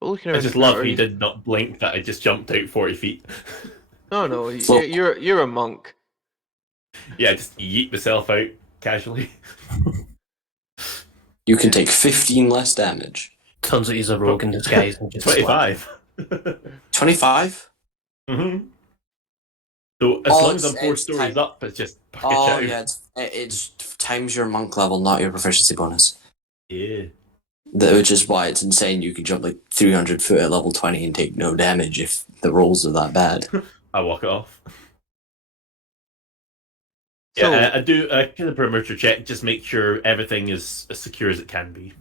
But looking I around just the love perimeter, how you did not blink that I just jumped out 40 feet. No, So- you're a monk. Yeah, just yeet myself out casually. You can take 15 less damage. Turns out he's a rogue in disguise and just slap. 25. 25? Mm-hmm. So as long as I'm 4 stories up, it's just bucket Oh, out. yeah, it's times your monk level, not your proficiency bonus. Yeah. Which is why it's insane. You can jump like 300 foot at level 20 and take no damage if the rolls are that bad. I walk it off. So, Yeah, I do a kind of perimeter check, just make sure everything is as secure as it can be.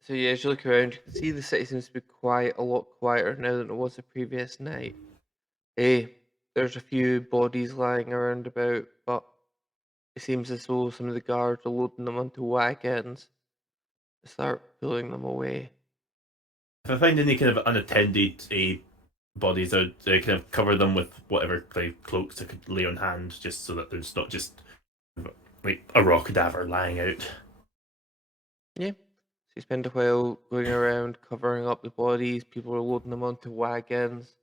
So yeah, as you look around, you can see the city seems to be a lot quieter now than it was the previous night. There's a few bodies lying around about, but it seems as though some of the guards are loading them onto wagons to start pulling them away. If I find any kind of unattended bodies, I kind of cover them with whatever cloaks I could lay on hand, just so that there's not just like a raw cadaver lying out. Yeah. So you spend a while going around covering up the bodies, people are loading them onto wagons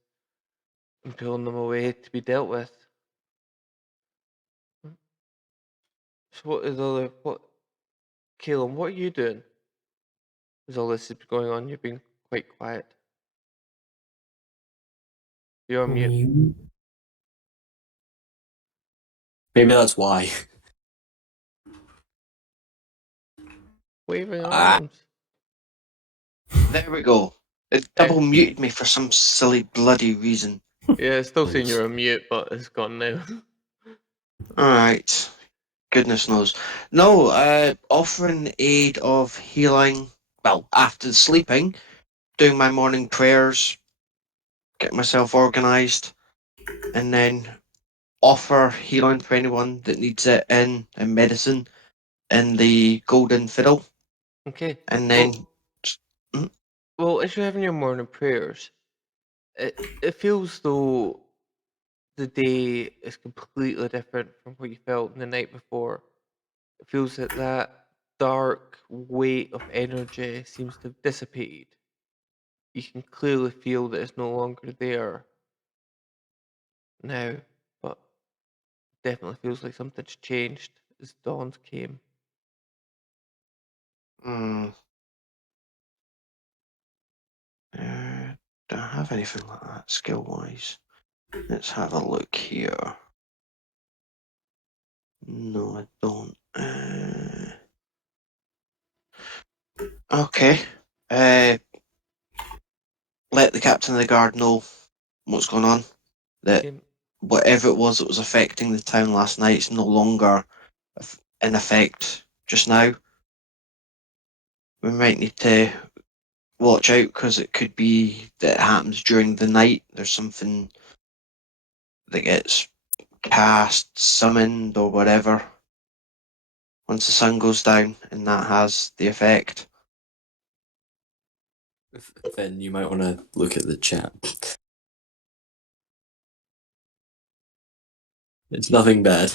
and pulling them away to be dealt with. So Caleb, what are you doing? As all this is going on, you're being quite quiet. You're on mute. Maybe that's why. Waving Ah. arms. There we go. It double muted me for some silly bloody reason. Yeah, it's still saying you're on mute, but it's gone now. Alright. Goodness knows. No, offering aid of healing. Well, after sleeping, doing my morning prayers, get myself organised, and then offer healing for anyone that needs it in medicine in the Golden Fiddle. Okay. And then. Well, as you're having your morning prayers, it feels though the day is completely different from what you felt the night before. It feels that that dark weight of energy seems to have dissipated. You can clearly feel that it's no longer there now, but definitely feels like something's changed as dawns came. Don't have anything like that skill wise. Let's have a look here. No, I don't. Okay. Let the captain of the guard know what's going on. That Okay. whatever it was that was affecting the town last night is no longer in effect just now. We might need to watch out because it could be that it happens during the night. There's something that gets cast, summoned, or whatever once the sun goes down, and that has the effect. Then you might want to look at the chat. It's nothing bad.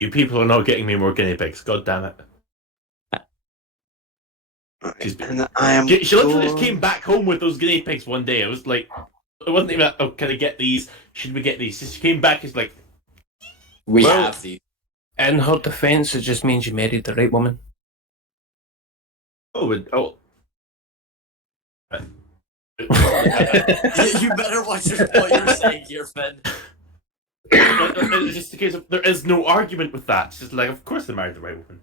You people are not getting me more guinea pigs. God damn it. And I am. She literally just came back home with those guinea pigs one day. I was like, it wasn't even, oh, can I get these? Should we get these? She came back, she's like, We have these. In her defence, it just means you married the right woman. oh. You better watch what you're saying here, Finn. It's just a case of, there is no argument with that. It's just like, of course I married the right woman.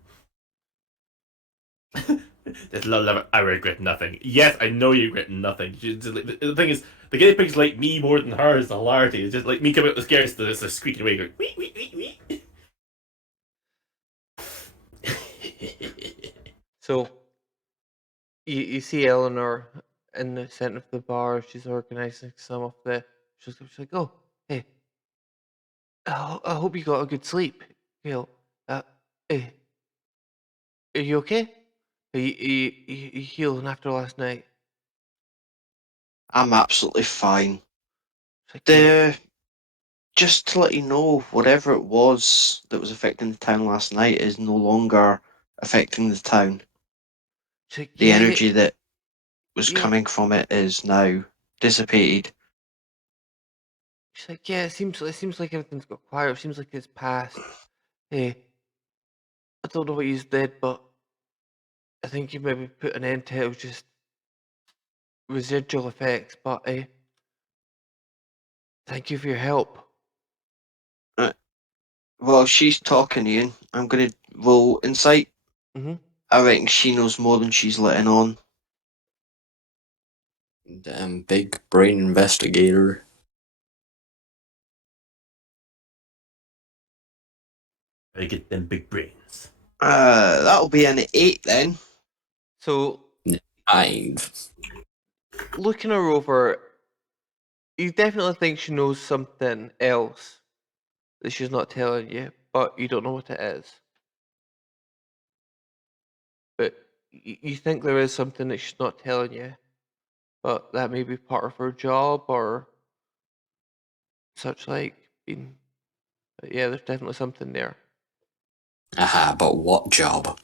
I regret nothing. Yes, I know you regret nothing. The thing is, the guinea pigs like me more than her is the hilarity. It's just like me coming up the stairs to this squeaking away going, wee, wee, wee, wee. So, you see Eleanor in the centre of the bar. She's organising some of the. She's like, oh, hey, I hope you got a good sleep, Gail. Hey, are you okay? Are you healing after last night? I'm absolutely fine. It's like, Just to let you know, whatever it was that was affecting the town last night is no longer affecting the town. it's like, The yeah, energy that was yeah. coming from it is now dissipated. She's like, yeah, it seems like everything's got quiet. It seems like it's past. Hey, I don't know what he's did, but I think he maybe put an end to it. It was just residual effects. But thank you for your help. Well, she's talking, Ian. I'm gonna roll insight. Mm-hmm. I reckon she knows more than she's letting on. Damn big brain investigator. I get them big brains. That'll be an 8 then. So 9. looking her over, you definitely think she knows something else that she's not telling you, but you don't know what it is. But you think there is something that she's not telling you, but that may be part of her job or such like. But yeah, there's definitely something there. Aha, but what job?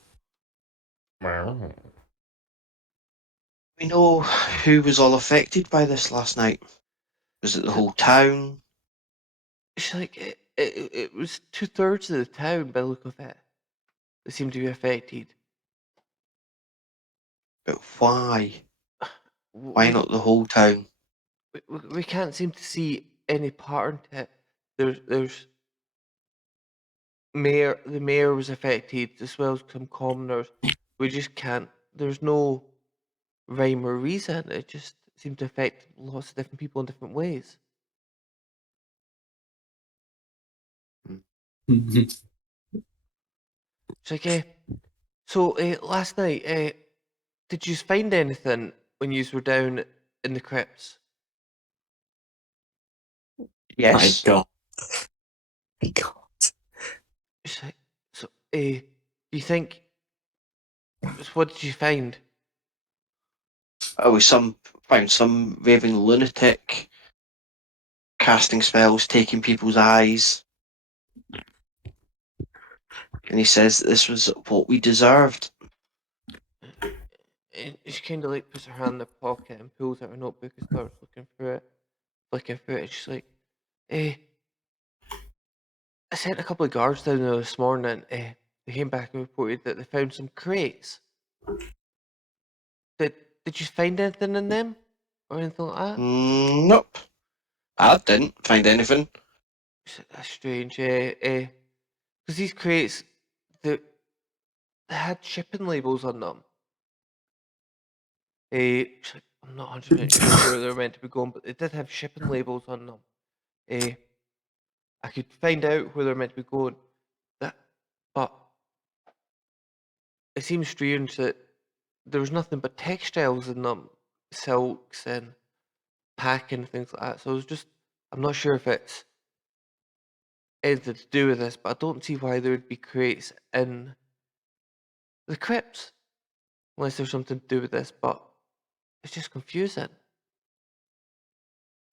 We know who was all affected by this last night. Was it the whole town? She's like, it was 2/3 of the town by the look of it that seemed to be affected. But why? Why We, not the whole town? we can't seem to see any pattern to it. There's the mayor was affected as well as some commoners. We just can't. There's no rhyme or reason. It just seemed to affect lots of different people in different ways. It's like, so last night, did you find anything when you were down in the crypts? My Yes. god. My god. It's like, so, do you think? So what did you find? We found some raving lunatic casting spells, taking people's eyes. And he says that this was what we deserved. And she kind of like puts her hand in her pocket and pulls out her notebook and starts looking through it, flicking through it. And she's like, I sent a couple of guards down there this morning. They came back and reported that they found some crates. Did Did you find anything in them or anything like that? Nope. I didn't find anything. That's strange. Because these crates, they had shipping labels on them. She's like, I'm not 100% sure where they were meant to be going, but they did have shipping labels on them. I could find out where they're meant to be going. But it seems strange that there was nothing but textiles in them, silks and packing things like that. So I'm not sure if it's anything to do with this, but I don't see why there would be crates in the crypts unless there's something to do with this. But it's just confusing.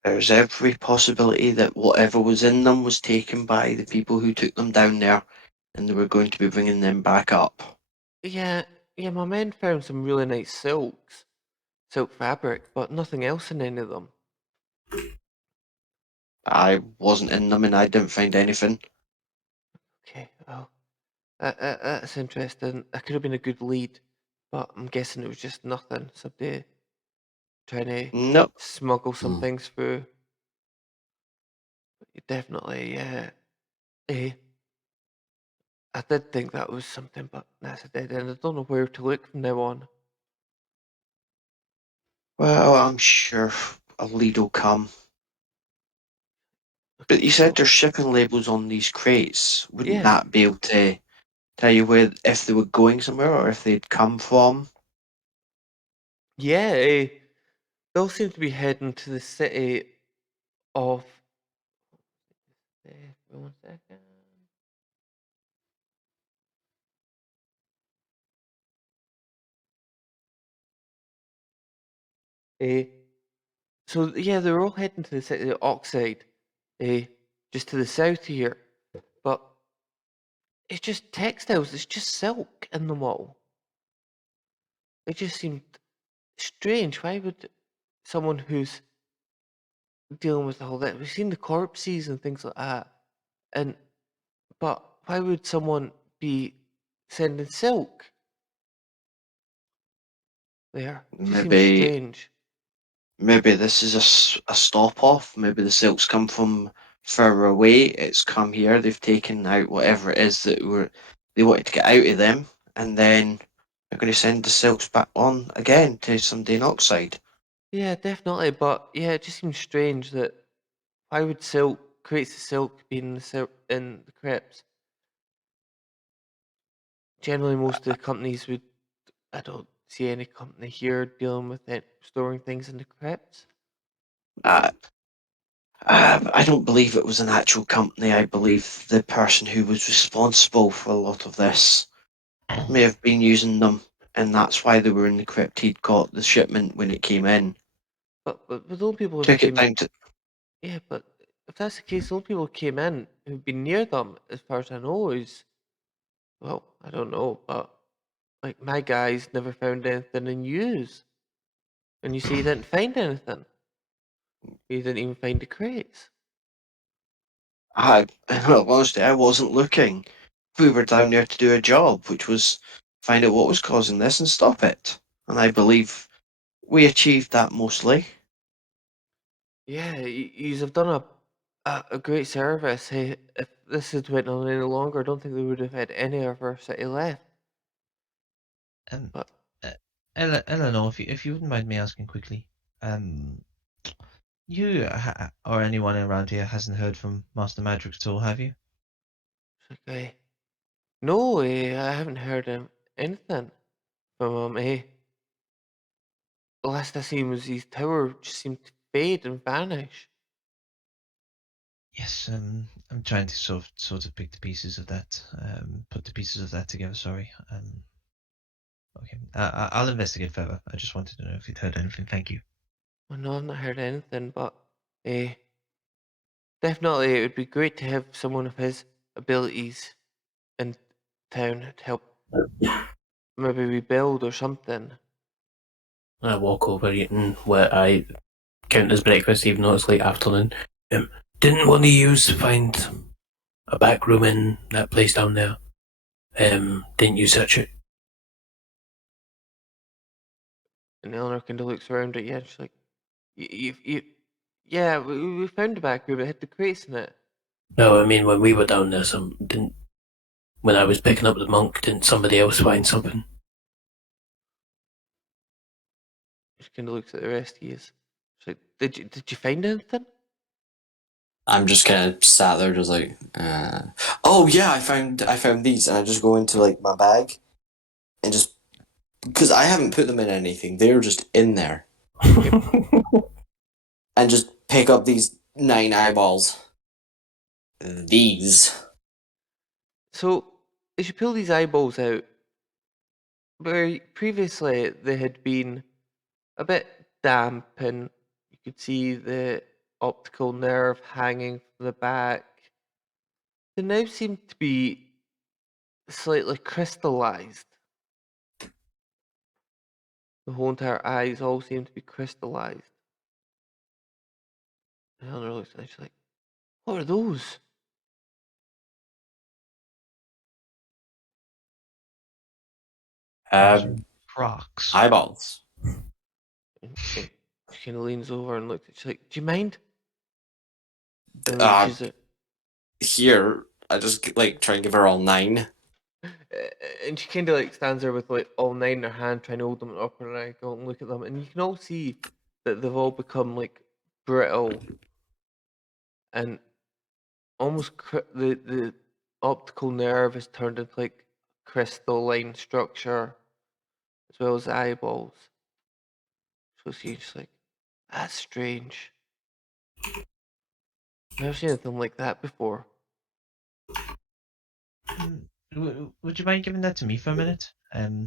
There's every possibility that whatever was in them was taken by the people who took them down there, and they were going to be bringing them back up. Yeah, my men found some really nice silk fabric, but nothing else in any of them. I wasn't in them, and I didn't find anything. Okay, well, that's interesting. That could have been a good lead, but I'm guessing it was just nothing. Somebody trying to Nope. smuggle some Hmm. things through. Definitely, eh, I did think that was something, but that's a dead end. I don't know where to look from now on. Well, I'm sure a lead will come. But you said there's shipping labels on these crates. Wouldn't Yeah. that be able to tell you where if they were going somewhere or if they'd come from? Yeah, they all seem to be heading to the city of. For 1 second. Eh, so yeah, they're all heading to the city of Oxide, just to the south here. But it's just textiles. It's just silk in them all. It just seemed strange. Why would someone who's dealing with all that? We've seen the corpses and things like that, but why would someone be sending silk there. It just seems Maybe strange. maybe this is a stop off. Maybe the silk's come from further away. It's come here. They've taken out whatever it is that they wanted to get out of them, and then they're going to send the silks back on again to some Danoxide. Yeah, definitely. But yeah, it just seems strange that why would silk creates the silk be in in the crypts? Generally, most of the companies would. I don't see any company here dealing with it, storing things in the crypts. Uh, I don't believe it was an actual company. I believe the person who was responsible for a lot of this may have been using them, and that's why they were in the crypt. He'd got the shipment when it came in. But those people have Took it came. down to. Yeah, but if that's the case, those people came in who've been near them, as far as I know, is well, I don't know, but like my guys never found anything in use. And you say you didn't find anything. You didn't even find the crates. Well, honestly, I wasn't looking. We were down there to do a job, which was find out what was causing this and stop it. And I believe we achieved that mostly. Yeah, you have done a great service. Hey, if this had went on any longer, I don't think they would have had any of our city left. Um, But Eleanor, if you wouldn't mind me asking quickly, you or anyone around here hasn't heard from Master Madrix at all, have you? okay. No, I haven't heard anything from him. The last I seen was his tower just seemed to fade and vanish. Yes, I'm trying to sort of pick the pieces of that, put the pieces of that together. Sorry. Okay. I'll investigate further. I just wanted to know if you'd heard anything. Thank you. Well, no, I've not heard anything, but definitely it would be great to have someone of his abilities in town to help maybe rebuild or something. I walk over eating what I count as breakfast, even though it's late afternoon. Didn't one of you find a back room in that place down there? Didn't you search it? And Eleanor kind of looks around at you and she's like, yeah, we found a back room. It had the crates in it. No, I mean when we were down there, when I was picking up the monk, didn't somebody else find something? She kind of looks at the rest of you. She's like, did you find anything? I'm just kind of sat there, just like, oh yeah, I found these, and I just go into like my bag, and just because I haven't put them in anything, they're just in there, and just pick up these 9 eyeballs. These. So, as you pull these eyeballs out, where previously they had been a bit damp and you could see the optical nerve hanging from the back, they now seem to be slightly crystallized. The whole entire eyes all seem to be crystallized. And Eleanor looks at it, she's like, what are those? Rocks. Eyeballs. And she kind of leans over and looks at it, she's like, do you mind? And Uh, reaches it. Here, I just like try and give her all 9. And she kind of like stands there with like all 9 in her hand, trying to hold them up, and I go and look at them, and you can all see that they've all become like brittle and almost the optical nerve has turned into like crystalline structure as well as the eyeballs. So she's just like, that's strange. Never seen anything like that before. Would you mind giving that to me for a minute?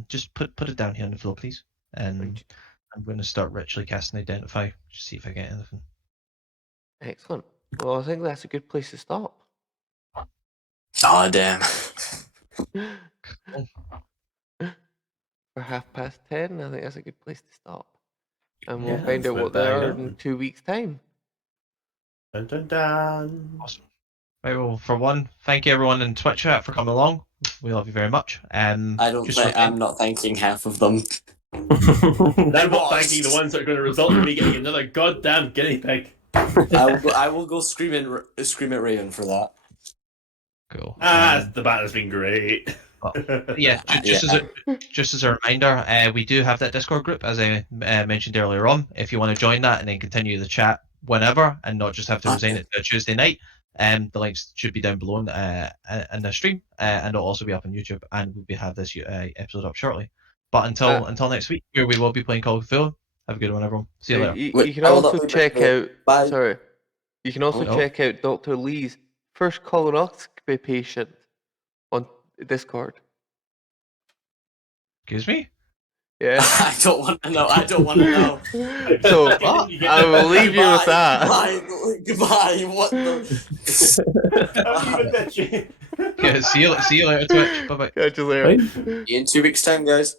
Just put it down here on the floor, please. And Right. I'm going to start ritually casting Identify. Just see if I get anything. Excellent. Well, I think that's a good place to stop. Oh damn. For 10:30, I think that's a good place to stop. And Yeah, we'll find let's out put what they that are down. in 2 weeks' time. Dun dun dun. Awesome. Right, well, for one, thank you everyone in Twitch chat for coming along. we love you very much. I don't just think I'm not thanking half of them. I'm not thanking the ones that are going to result in me getting another goddamn guinea pig. I will go scream at Raven for that. Cool. The battle has been great. Yeah, just as a reminder, we do have that Discord group, as I mentioned earlier on. If you want to join that and then continue the chat whenever, and not just have to resign it to a Tuesday night, the links should be down below in the stream, and it'll also be up on YouTube, and we'll have this episode up shortly. But until next week, where we will be playing Golden Fiddle. Have a good one, everyone. See you later. You can also check out. Sorry, you can also check out Dr. Lee's first colonoscopy patient on Discord. Excuse me? Yeah. I don't want to know. I don't want to know. So I will leave you with that. Goodbye. What the? I'm leaving that shit. Yeah, see you later, Twitch. Bye bye. Catch you later. In 2 weeks' time, guys.